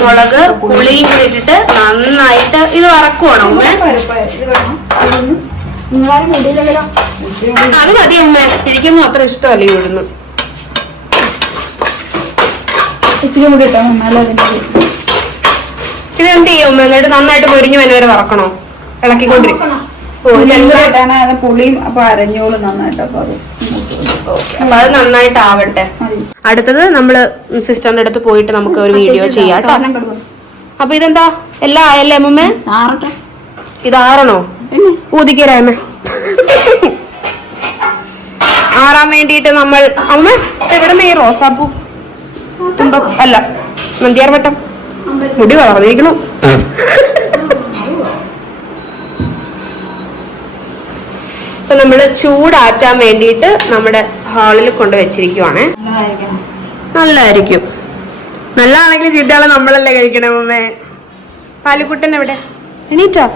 മുളക് പുളിയും കൂടി ഇട്ടിട്ട് നന്നായിട്ട് ഇത് വറക്കുവാണോ അമ്മ? അത് മതി അമ്മ, എനിക്കൊന്നും അത്ര ഇഷ്ടമല്ല ഈ ഉഴുന്ന്. ഇതെന്ത് ചെയ്യും അമ്മ? എന്നിട്ട് നന്നായിട്ട് പൊരിഞ്ഞു വരെ വറക്കണോ? ഇളക്കിക്കൊണ്ടിരിക്കണം. പുളിയും അപ്പൊ അരഞ്ഞോള് നന്നായിട്ട്. അപ്പൊ അത് നന്നായിട്ട് ആവട്ടെ. അടുത്തത് നമ്മള് സിസ്റ്ററിന്റെ അടുത്ത് പോയിട്ട് നമുക്ക് ഒരു വീഡിയോ ചെയ്യാം കേട്ടോ. അപ്പൊ ഇതെന്താ എല്ലാം ആയല്ലേ അമ്മമ്മേ? ഇതാറണോ? ഊതിക്കരാമ ആറാൻ വേണ്ടിയിട്ട് നമ്മൾ അമ്മ എവിടെ ഈ റോസാപ്പൂ അല്ല നന്ദിയാർവട്ടം മുടി വളർന്നിരിക്കണു. അപ്പൊ നമ്മള് ചൂടാറ്റാൻ വേണ്ടിയിട്ട് നമ്മുടെ ഹാളിൽ കൊണ്ട് വെച്ചിരിക്കുവാണേ. നല്ലതായിരിക്കും. നല്ലതാണെങ്കിൽ ചീത്തയാളെ നമ്മളല്ലേ കഴിക്കണേ അമ്മേ. പാലുക്കുട്ടൻ എവിടെ? എണീറ്റോ?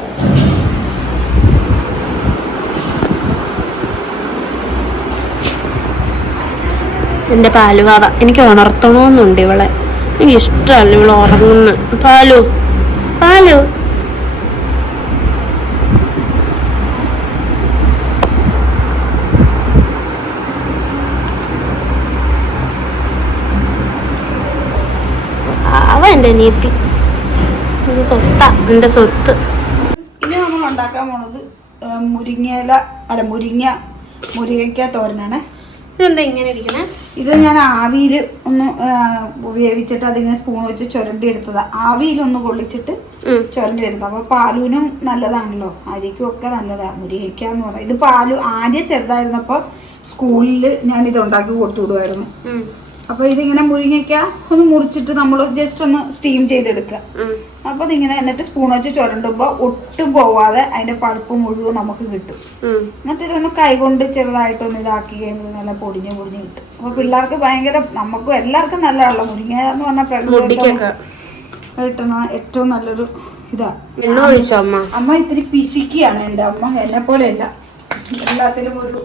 എന്റെ പാലുവാവ. എനിക്ക് ഉണർത്തണമെന്നുണ്ട് ഇവളെ. എനിക്ക് ഇഷ്ടമല്ല ഇവള് ഉറങ്ങുന്നു. പാലു പാലു എന്റെ നീത്തി സ്വത്താ, എന്റെ സ്വത്ത്. ഇനി നമ്മൾ ഉണ്ടാക്കാൻ പോണത് മുരിങ്ങയ്ക്ക തോരനാണ്. ഇതെന്താ ഇങ്ങനെ ഇരിക്കണേ? ഇത് ഞാൻ ആവിയിൽ ഒന്ന് വേവിച്ചിട്ട് അതിങ്ങനെ സ്പൂൺ വെച്ച് ചുരണ്ടി എടുത്തതാ. ആവിയിലൊന്ന് കൊള്ളിച്ചിട്ട് ചുരണ്ടി എടുത്തത്. അപ്പൊ പാലുവിനും നല്ലതാണല്ലോ, അരിക്കും ഒക്കെ നല്ലതാ മുരിങ്ങയ്ക്ക എന്ന് പറയാം. ഇത് പാലു ആദ്യം ചെറുതായിരുന്നപ്പോ സ്കൂളിൽ ഞാൻ ഇത് ഉണ്ടാക്കി കൊടുത്തു വിടുമായിരുന്നു. അപ്പൊ ഇതിങ്ങനെ മുരിങ്ങയ്ക്ക ഒന്ന് മുറിച്ചിട്ട് നമ്മൾ ജസ്റ്റ് ഒന്ന് സ്റ്റീം ചെയ്തെടുക്കുക. അപ്പൊ ഇതിങ്ങനെ എന്നിട്ട് സ്പൂൺ വെച്ച് ചുരണ്ടുമ്പോ ഒട്ടും പോവാതെ അതിന്റെ പൾപ്പ് മുഴുവൻ നമുക്ക് കിട്ടും. എന്നിട്ട് ഇതൊന്ന് കൈകൊണ്ട് ചെറുതായിട്ടൊന്ന് ഇതാക്കി കഴിയുമ്പോൾ നല്ല പൊടിഞ്ഞ് കിട്ടും. അപ്പൊ പിള്ളേർക്ക് ഭയങ്കര, നമുക്കും എല്ലാവർക്കും നല്ലതാണല്ലോ മുരിങ്ങ എന്ന് പറഞ്ഞാൽ കിട്ടുന്ന ഏറ്റവും നല്ലൊരു ഇതാ. അമ്മ ഇത്തിരി പിശിക്കാണ് എന്റെ അമ്മ, എന്നെ പോലെ അല്ല, എല്ലാത്തിലും ഒരു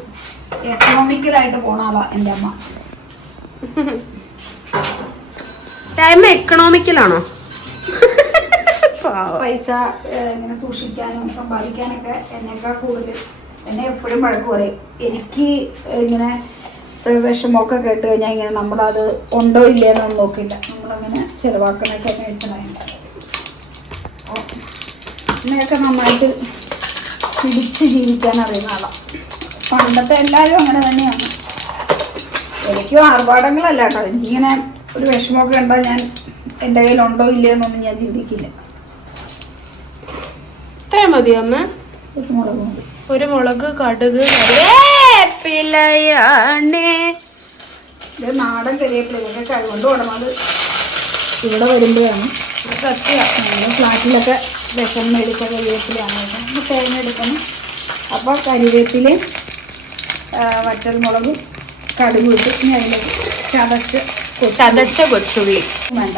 എക്കണോമിക്കലായിട്ട് പോണ ആളാ എന്റെ അമ്മ. എക്കണോമിക്കലാണോ? പൈസ ഇങ്ങനെ സൂക്ഷിക്കാനും സമ്പാദിക്കാനൊക്കെ എന്നേക്കാൾ കൂടുതൽ എന്നെ എപ്പോഴും വഴക്ക് പറയും. എനിക്ക് ഇങ്ങനെ വിഷമമൊക്കെ കേട്ട് കഴിഞ്ഞാൽ ഇങ്ങനെ നമ്മളത് ഉണ്ടോ ഇല്ലയെന്നൊന്നും നോക്കില്ല, നമ്മളങ്ങനെ ചിലവാക്കണൊക്കെ മേടിച്ചതായിട്ട് ഇങ്ങനെയൊക്കെ നന്നായിട്ട് പിടിച്ച് ജീവിക്കാൻ അറിയുന്ന ആളാണ്. പണ്ടത്തെ എല്ലാവരും അങ്ങനെ തന്നെയാണ്. എനിക്കും ആർഭാടങ്ങളല്ല കേട്ടോ, എനിക്കിങ്ങനെ ഒരു വിഷമമൊക്കെ ഉണ്ടാൽ ഞാൻ എൻ്റെ കയ്യിലുണ്ടോ ഇല്ലയെന്നൊന്നും ഞാൻ ചിന്തിക്കില്ല. ഇത്ര മതി അമ്മ? ഒരു മുളക്, കടുക്, കറിവേപ്പിലയാണ്. ഇത് നാടൻ കരിവേപ്പില, ഇതൊക്കെ കൈകൊണ്ട് ഉടമത് ഇവിടെ വരുമ്പോഴാണ്. സത്യമാണ്, ഫ്ലാറ്റിലൊക്കെ വിഷം മേടിച്ച കരിവേപ്പിലയാണ്. തേങ്ങ എടുക്കണം. അപ്പോൾ കരിവേപ്പിലയും വറ്റൽമുളകും കടുക് ഇട്ട് ഇനി അതിലേക്ക് ചതച്ച കൊച്ചുള്ളി വേണ്ട.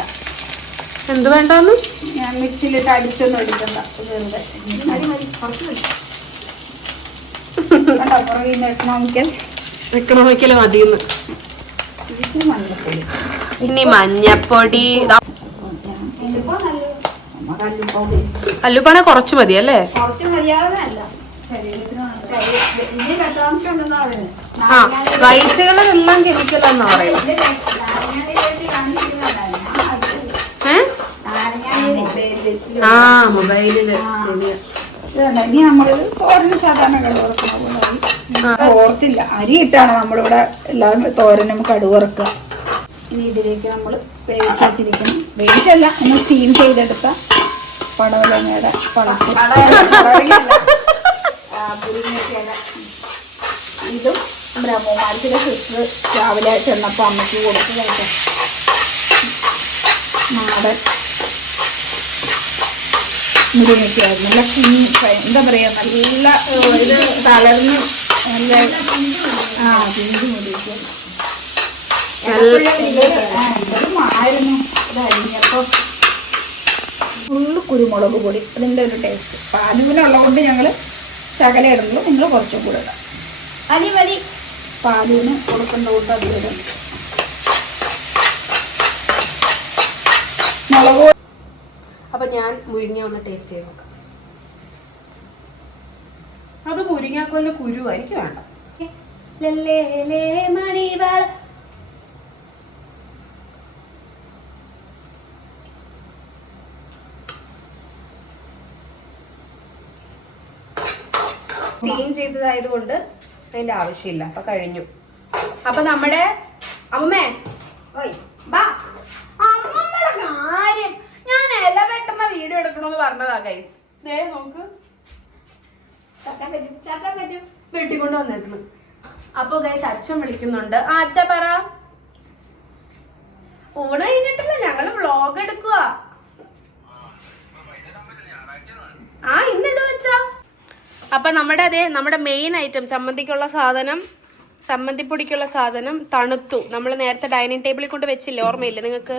എന്ത് വേണ്ടെന്ന് ഞാൻ മിക്സിയിലിട്ട് അടിച്ചൊന്നും എടുക്കണ്ട, വെറുതെ എക്കണോമിക്കല് മതിയെന്ന്. ഇച്ചിരി മഞ്ഞപ്പൊടി, ഇനി മഞ്ഞപ്പൊടി. കല്ലുപ്പാണെ കുറച്ച് മതി അല്ലേ? കുറച്ച് മര്യാദ അല്ല, ശരീരത്തിന് വലിയ വിഷാംശം ഉണ്ടെന്നാ പറയുന്നത്. ആ, വൈറ്റുകളെല്ലാം കെമിക്കലാന്നാ പറയുന്നത്. ആ, മൊബൈലില് ശരിയാ. ഇനി നമ്മളിത് തോരന് സാധാരണ കടുവറക്കുന്ന പോലെ ഓർത്തില്ല, അരി ഇട്ടാണ് നമ്മളിവിടെ എല്ലാം തോരനും കടുവറക്കുക. ഇനി ഇതിലേക്ക് നമ്മൾ വേവിച്ച് വെച്ചിരിക്കണം, വേവിച്ചല്ല ഒന്ന് സ്റ്റീം ചെയ്തെടുത്ത പടവലങ്ങയുടെ മുരിങ്ങയ്ക്കയില. ഇതും ബ്രഹ്മമാർക്കിൻ്റെ സിസ്റ്റർ രാവിലെ ചെന്നപ്പോൾ അമ്മയ്ക്ക് കൊടുത്തതായിട്ട് നാടൻ മുരിങ്ങയ്ക്കായിരുന്നു. നല്ല എന്താ പറയുക, നല്ല ഇത് തളർന്ന് നല്ല പിഞ്ചു മുരിക്കായിരുന്നു. ഇത് അരിഞ്ഞപ്പോൾ ഫുള്ള് കുരുമുളക് പൊടി, അതിൻ്റെ ഒരു ടേസ്റ്റ്. പാലുവിനുള്ളത് കൊണ്ട് ഞങ്ങൾ ശകലം ഇടുന്നത്, നിങ്ങൾ കുറച്ചും കൂടെ ഇടാം. മതി പാലുവിന് കൊടുക്കേണ്ട കൂട്ട് അതിലിടും. മുളക്. അപ്പൊ ഞാൻ മുരിങ്ങ ഒന്ന് ടേസ്റ്റ് ചെയ്ത് നോക്കാം. അത് മുരിങ്ങാക്കോലിന്റെ കുരു എനിക്ക് വേണ്ട. സ്റ്റീം ചെയ്തതായതുകൊണ്ട് അതിന്റെ ആവശ്യമില്ല. അപ്പൊ കഴിഞ്ഞു. അപ്പൊ നമ്മുടെ അമ്മേ അമ്മമ്മയുടെ കാര്യം ഞാൻ ഇല വെട്ടുന്ന വീഡിയോ എടുക്കണമെന്ന് പറഞ്ഞതാ ഗൈസ്. ദേ നോക്ക്, വെട്ടിക്കൊണ്ട് വന്നിരുന്നു. അപ്പൊ ഗൈസ് അച്ഛൻ വിളിക്കുന്നുണ്ട്. ആ അച്ഛ പറ. ഊണ് കഴിഞ്ഞിട്ടില്ല, ഞങ്ങള് വ്ളോഗ് എടുക്കുക. ആ ഇന്നിടും അച്ഛാ. അപ്പൊ നമ്മുടെ മെയിൻ ഐറ്റം ചമ്മന്തിക്കുള്ള സാധനം, ചമ്മന്തിപ്പൊടിക്കുള്ള സാധനം തണുത്തു. നമ്മൾ നേരത്തെ ഡൈനിങ് ടേബിളിൽ കൊണ്ട് വെച്ചില്ലേ, ഓർമ്മയില്ലേ നിങ്ങൾക്ക്?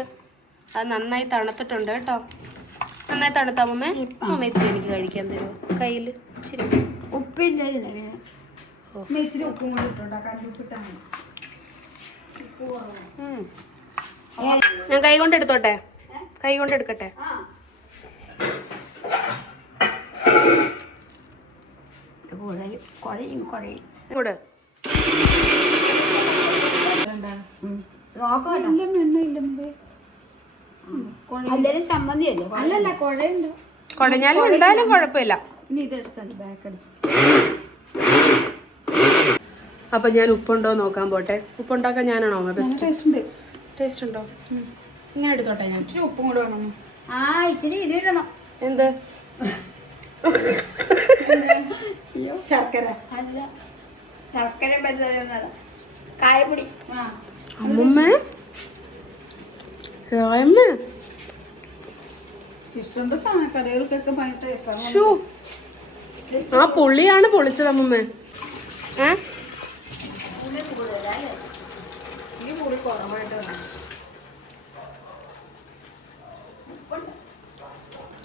അത് നന്നായി തണുത്തിട്ടുണ്ട് കേട്ടോ. നന്നായി തണുത്താമ്മേ. അമ്മ ഇത്തിരി എനിക്ക് കഴിക്കാൻ തരുമോ? കയ്യിൽ ഇച്ചിരി ഉപ്പില്ല, ഇച്ചിരി ഉപ്പും കൂടി ഇട്ടുണ്ടാക്കാൻ. ഞാൻ കൈ കൊണ്ട് എടുത്തോട്ടെ? കൈ കൊണ്ട് എടുക്കട്ടെ? കൂടെ ചമ്മന്തി അല്ലേ? അല്ലല്ല, കുഴയുണ്ട്. കുഴഞ്ഞാലും എന്തായാലും കുഴപ്പമില്ല. അപ്പൊ ഞാൻ ഉപ്പുണ്ടോ നോക്കാൻ പോട്ടെ. ഉപ്പുണ്ടാക്കാൻ ഞാനാണോ ബെസ്റ്റ്? ടേസ്റ്റ് ഉണ്ടോ? ഇങ്ങനെ എടുത്തോട്ടെ ഞാൻ. ഇച്ചിരി ഉപ്പും കൂടെ വേണം. ആ ഇച്ചിരി ഇത് ഇടണം. എന്ത്? ശർക്കര അല്ല, ശർക്കര പഞ്ചസാര, കായപ്പൊടി. അമ്മമ്മേ ഇഷ്ടമുണ്ട് സാധനം, കറികൾക്കൊക്കെ ഭയങ്കര ഇഷ്ടമാണ്. ആ പുള്ളിയാണ് പൊളിച്ചത് അമ്മമ്മേ.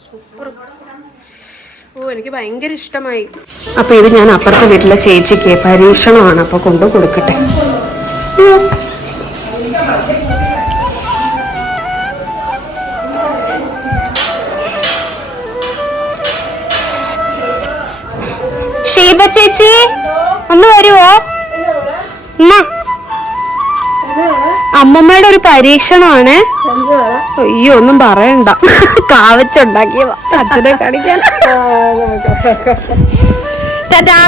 സൂപ്പർ. ഓ എനിക്ക് ഭയങ്കര ഇഷ്ടമായി. അപ്പൊ ഇത് ഞാൻ അപ്പുറത്തെ വീട്ടിലെ ചേച്ചിക്ക് പരീക്ഷണമാണ്, അപ്പൊ കൊണ്ടു കൊടുക്കട്ടെ. ഷീബ ചേച്ചി ഒന്ന് വരുവോ? അമ്മമ്മയുടെ ഒരു പരീക്ഷണമാണ്. അയ്യോ ഒന്നും പറയണ്ട, കാവച്ചുണ്ടാക്കിയതാ അച്ഛനെ കാണിക്കാൻ. ടാറ്റാ.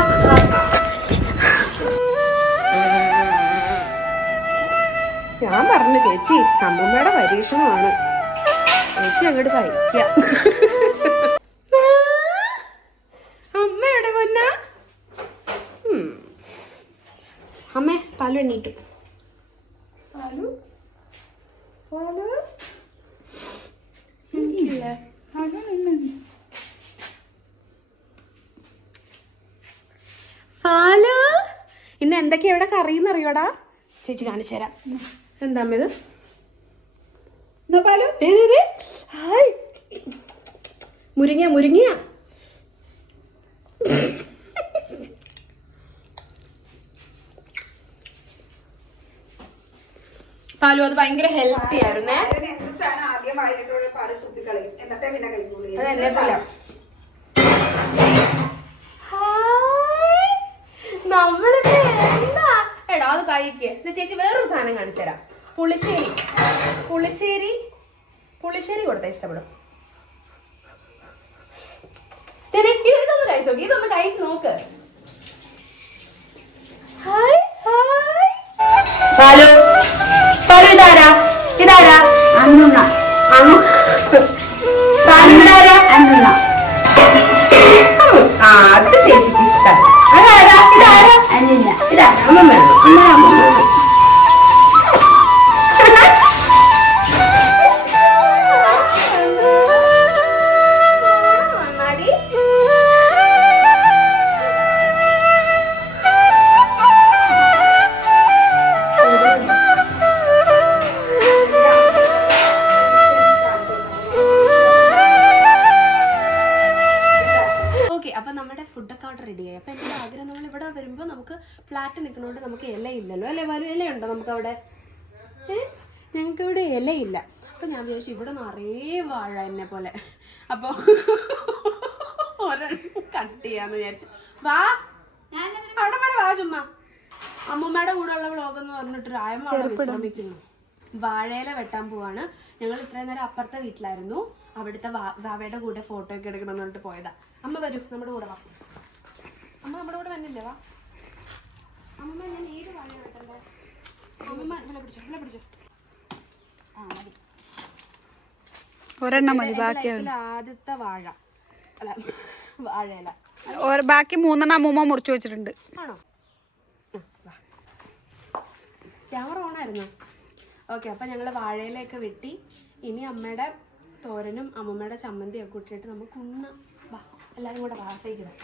ഞാൻ പറഞ്ഞു ചേച്ചി അമ്മമ്മയുടെ പരീക്ഷണമാണ്, ചേച്ചി അങ്ങോട്ട് സഹിക്കാം. അമ്മയുടെ പൊന്ന അമ്മേ പാലു എണ്ണീട്ടു. പാലു ഇന്ന് എന്തൊക്കെയാ ഇവിടെ കറിയെന്നറിയോടാ? ചേച്ചി കാണിച്ചു തരാം. എന്താ ഇത്? മുരിങ്ങ മുരിങ്ങ. പാലു അത് ഭയങ്കര ഹെൽത്തി ആയിരുന്നേ. നമ്മളിപ്പോ എന്താ എടാ അത് കഴിക്കുക. ചേച്ചി വേറൊരു സാധനം കാണിച്ചു തരാം. പുളിശ്ശേരി പുളിശ്ശേരി പുളിശ്ശേരി കൊടുത്താ ഇഷ്ടപ്പെടും. ഇതൊന്ന് കഴിച്ചു നോക്കി, ഇതൊന്ന് കഴിച്ചു നോക്ക്. Hi hi. പാലു പാലു ഇതാരാ? ഇതാരാ? അന്നുണ്ണ. പാലുണ്ടാരാ? അന്നുണ്ണ. ആ അത് ചേച്ചിക്ക് ഇഷ്ടം. അതാരാ? ഇതാരാ? അന്നില്ല. ഇതാരാ? അമ്മ റെഡിയായി. അപ്പം എൻ്റെ ആഗ്രഹം നമ്മൾ ഇവിടെ വരുമ്പോൾ നമുക്ക് ഫ്ലാറ്റ് നിൽക്കുന്നതുകൊണ്ട് നമുക്ക് ഇലയില്ലല്ലോ അല്ലേ പാലു? ഇലയുണ്ടോ നമുക്കവിടെ? ഞങ്ങൾക്ക് ഇവിടെ ഇലയില്ല. അപ്പം ഞാൻ വിചാരിച്ചു ഇവിടെ നിറയെ വാഴ എന്നെ പോലെ, അപ്പോൾ ഒരെണ്ണം കട്ട് ചെയ്യാന്ന് വിചാരിച്ചു. വാ അവിടെ വരെ വാ. ചുമ്മാ അമ്മൂമ്മയുടെ കൂടെ ഉള്ള വ്ളോഗ് എന്ന് പറഞ്ഞിട്ട് രായമ്മ വിശ്രമിക്കുന്നു. വാഴയില വെട്ടാൻ പോവാണ്. ഞങ്ങൾ ഇത്രയും നേരം അപ്പുറത്തെ വീട്ടിലായിരുന്നു. അവിടുത്തെ വാവയുടെ കൂടെ ഫോട്ടോ ഒക്കെ എടുക്കണം എന്ന് പറഞ്ഞിട്ട് പോയതാ. അമ്മ വരൂ, നമ്മുടെ കൂടെ വാ. അമ്മ നമ്മുടെ കൂടെ വന്നില്ലേ? വാ അമ്മമ്മ. ഞാൻ ഏത് വാഴ വെട്ടണ്ടേ? അമ്മമ്മ ഇങ്ങനെ പിടിച്ചോ, ഇങ്ങനെ പിടിച്ചോ. ആ മതി, ഒരെണ്ണം മതി. ബാക്കി ആദ്യത്തെ വാഴ അല്ല വാഴയില. ബാക്കി 3 അമ്മൂമ്മ മുറിച്ചു വെച്ചിട്ടുണ്ട്. ആണോ? ക്യാമറ ഓണായിരുന്നു. ഓക്കെ, അപ്പം ഞങ്ങൾ വാഴയിലൊക്കെ വെട്ടി. ഇനി അമ്മയുടെ തോരനും അമ്മമ്മയുടെ ചമ്മന്തിയൊക്കെ കൂട്ടിയിട്ട് നമുക്ക് ഉണ്ണാം. വാ എല്ലാവരും കൂടെ ഭാഗത്തേക്ക് ഇടാം.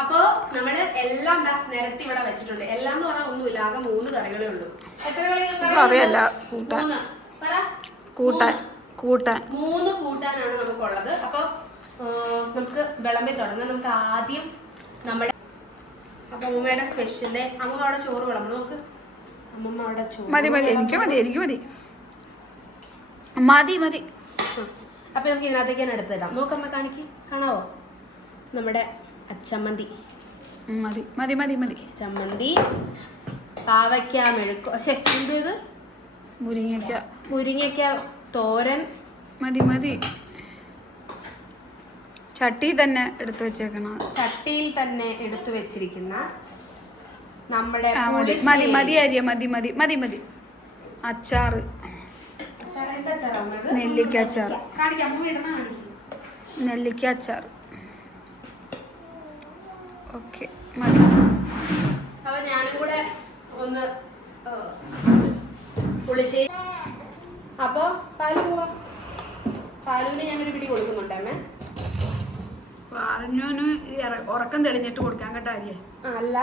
അപ്പോ നമ്മള് എല്ലാം നിരത്തി ഇവിടെ വെച്ചിട്ടുണ്ട്. എല്ലാം എന്ന് പറഞ്ഞാൽ ഒന്നുമില്ല, ആകെ 3 കറികളേ ഉള്ളൂ. എത്ര കറിയല്ല, 3 കൂട്ടാനാണ് നമുക്കുള്ളത്. അപ്പൊ നമുക്ക് വിളമ്പി തുടങ്ങാം. നമുക്ക് ആദ്യം നമ്മുടെ അപ്പൊ അമ്മമ്മയുടെ സ്പെഷ്യല്. അമ്മമ്മ അവിടെ ചോറ് വിളമ്പണം. നോക്ക്, അമ്മമ്മ അവിടെ ചോറ് മതി. അപ്പൊ നമുക്ക് ഇതിനകത്തേക്കാണ് എടുത്തിടാം. നോക്കമ്മ കാണാവോ നമ്മുടെ അച്ചമ്മന്തി? മതി. ചമ്മന്തി, പാവയ്ക്ക മെഴുക്കോ, ഇത് മുരിങ്ങയ്ക്ക തോരൻ. മതി. ചട്ടിയിൽ തന്നെ എടുത്തു വെച്ചേക്കണം. ചട്ടിയിൽ തന്നെ എടുത്തു വെച്ചിരിക്കുന്ന നമ്മുടെ മതി. അച്ചാറ്, നെല്ലിക്ക അച്ചാർ. നെല്ലിക്ക അച്ചാർ. ഓക്കെ മതി. അപ്പൊ ഞാനും കൂടെ ഒന്ന് പുളിശ്ശേരി. അപ്പൊ പാലുവിന് ഞാനൊരു പിടി കൊടുക്കുന്നുണ്ട്. അമ്മേ പാലുവിന് ഉറക്കം തെളിഞ്ഞിട്ട് കൊടുക്കാൻ കേട്ടോ. അരിയെ അല്ല,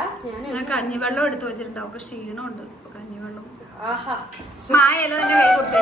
ഞാൻ കഞ്ഞിവെള്ളം എടുത്തു വെച്ചിട്ടുണ്ട്. അവർക്ക് ക്ഷീണമുണ്ട്. കഞ്ഞിവെള്ളം ആഹാ മായല്ല തന്നെ കൈ കൊടുത്തേ.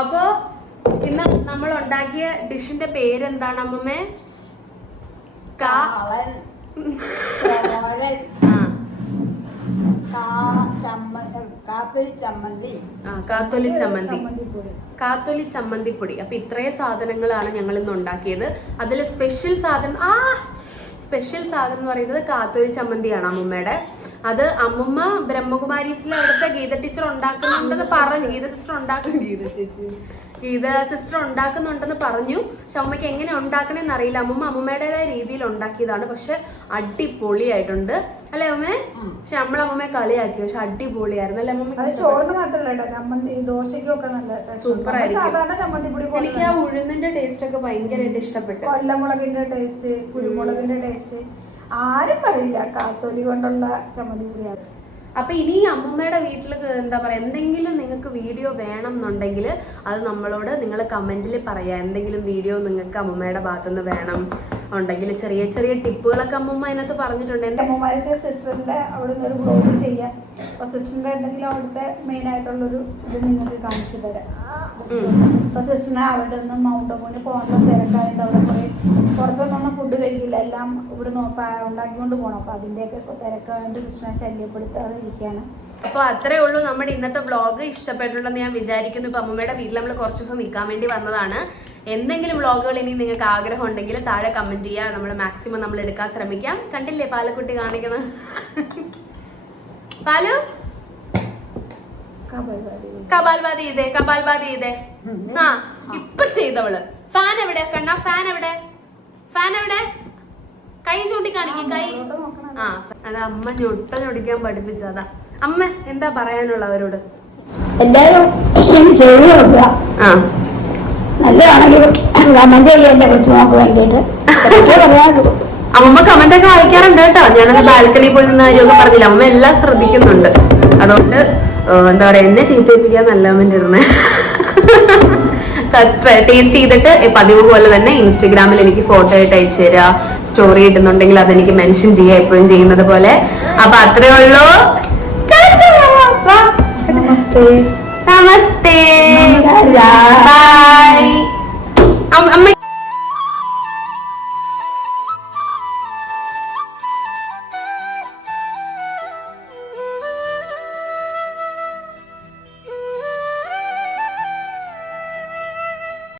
അപ്പോ ഇന്ന് നമ്മൾ ഉണ്ടാക്കിയ ഡിഷിന്റെ പേരെന്താണ് അമ്മമ്മേ? കാത്തൊലി ചമ്മന്തിപ്പൊടി. അപ്പൊ ഇത്രയും സാധനങ്ങളാണ് ഞങ്ങൾ ഇന്ന് ഉണ്ടാക്കിയത്. അതിൽ സ്പെഷ്യൽ സാധനം എന്ന് പറയുന്നത് കാത്തൊലി ചമ്മന്തിയാണ് അമ്മമ്മയുടെ. അത് അമ്മമ്മ ബ്രഹ്മകുമാരീസിലെ അവിടുത്തെ ഗീത ടീച്ചർ ഉണ്ടാക്കുന്നുണ്ടെന്ന് പറഞ്ഞു. ഗീത സിസ്റ്റർ ഉണ്ടാക്കുന്നുണ്ടെന്ന് പറഞ്ഞു. പക്ഷെ അമ്മയ്ക്ക് എങ്ങനെ ഉണ്ടാക്കണമെന്ന് അറിയില്ല. അമ്മമ്മയുടേതായ രീതിയിൽ ഉണ്ടാക്കിയതാണ്. പക്ഷെ അടിപൊളിയായിട്ടുണ്ട് അല്ലെ അമ്മേ? പക്ഷെ നമ്മളമ്മമ്മയെ കളിയാക്കി. പക്ഷെ അടിപൊളിയായിരുന്നു അല്ലെ അമ്മ? ചോറിന് മാത്രമല്ല ചമ്മന്തി ദോശയ്ക്കൊക്കെ നല്ല സൂപ്പർ ആയിരിക്കും. സാധാരണ ചമ്മന്തിപ്പൊടി എനിക്ക് ആ ഉഴുന്നിന്റെ ടേസ്റ്റ് ഒക്കെ ഭയങ്കരമായിട്ട് ഇഷ്ടപ്പെട്ടു. കൊല്ലമുളകിന്റെ ടേസ്റ്റ്, കുരുമുളകിന്റെ ടേസ്റ്റ് ആരും പറയില്ല. കാത്തോലി കൊണ്ടുള്ള ചമ്മന്തിപ്പൊടിയാണ്. അപ്പൊ ഇനി അമ്മമ്മയുടെ വീട്ടിൽ എന്താ പറയാ, എന്തെങ്കിലും നിങ്ങൾക്ക് വീഡിയോ വേണം എന്നുണ്ടെങ്കിൽ അത് നമ്മളോട് നിങ്ങൾ കമന്റിൽ പറയാം. എന്തെങ്കിലും വീഡിയോ നിങ്ങൾക്ക് അമ്മമ്മയുടെ ഭാഗത്തുനിന്ന് വേണം ഉണ്ടെങ്കിൽ ചെറിയ ചെറിയ ടിപ്പുകളൊക്കെ അമ്മമ്മ അതിനകത്ത് പറഞ്ഞിട്ടുണ്ട്. അമ്മമാരിന്റെ സിസ്റ്ററിന്റെ അവിടെ നിന്ന് ഒരു വ്ലോഗ് ചെയ്യാം. അപ്പൊ സിസ്റ്ററിന്റെ എന്തെങ്കിലും അവിടുത്തെ മെയിൻ ആയിട്ടുള്ളൊരു ഇത് നിങ്ങൾക്ക് കാണിച്ചു തരാം. അപ്പൊ സിസ്റ്ററിനെ അവിടെ നിന്ന് മൗണ്ട് അബുവിന് പോകേണ്ട തിരക്കായിട്ട് അവിടെ കുറെ പുറത്തൊന്നും ഫുഡ് കഴിക്കില്ല, എല്ലാം ഇവിടെ ഉണ്ടാക്കിക്കൊണ്ട് പോകണം. അപ്പൊ അതിന്റെയൊക്കെ തിരക്കായിട്ട് സിസ്റ്ററിനെ ശല്യപ്പെടുത്താതെ ഇരിക്കുകയാണ്. അപ്പോൾ അത്രേ ഉള്ളൂ നമ്മുടെ ഇന്നത്തെ വ്ളോഗ്. ഇഷ്ടപ്പെട്ടുണ്ടെന്ന് ഞാൻ വിചാരിക്കുന്നു. ഇപ്പൊ അമ്മമ്മയുടെ വീട്ടിൽ നമ്മൾ കുറച്ച് ദിവസം നിൽക്കാൻ വേണ്ടി വന്നതാണ്. എന്തെങ്കിലും വ്ളോഗുകൾ ഇനി നിങ്ങൾക്ക് ആഗ്രഹം ഉണ്ടെങ്കിൽ താഴെ കമന്റ് ചെയ്യുക. നമ്മൾ മാക്സിമം നമ്മൾ എടുക്കാൻ ശ്രമിക്കാം. കണ്ടില്ലേ പാലക്കുട്ടി കാണിക്കണം? പാലു കപാൽവാദി ചെയ്തേ. ആ ഇപ്പൊ ചെയ്തവള്. ഫാൻ എവിടെ കണ്ണ? ഫാൻ എവിടെ? കൈ ചൂണ്ടി കാണിക്കും. കൈ ആ അത് അമ്മ ഞൊടിക്കാൻ പഠിപ്പിച്ചതാ. അമ്മ എന്താ പറയാനുള്ള അവരോട്? എല്ലാരും ചെയ്തു നോക്കുക. നല്ലതാണെങ്കിൽ കമന്റ് ചെയ്യാൻ കൊച്ചു നോക്ക് വേണ്ടിട്ട് പറയാനുള്ളൂ. അമ്മമ്മ കമന്റ് ഒക്കെ വായിക്കാറുണ്ട് കേട്ടോ. ഞാനത് ബാൽക്കണി പോയി നിന്ന കാര്യമൊക്കെ പറഞ്ഞില്ല. അമ്മ എല്ലാം ശ്രദ്ധിക്കുന്നുണ്ട്. അതുകൊണ്ട് എന്താ പറയാ, എന്നെ ചീത്തയിപ്പിക്കാൻ നല്ല കമന്റ് ഇടുന്നേ. ടേസ്റ്റ് ചെയ്തിട്ട് പതിവ് പോലെ തന്നെ ഇൻസ്റ്റഗ്രാമിൽ എനിക്ക് ഫോട്ടോ ആയിട്ട് അയച്ചു തരാ. സ്റ്റോറി ഇടുന്നുണ്ടെങ്കിൽ അതെനിക്ക് മെൻഷൻ ചെയ്യാം, എപ്പോഴും ചെയ്യുന്നത് പോലെ. അപ്പൊ അത്രേ ഉള്ളൂ. നമസ്തേ. ബൈ. അമ്മ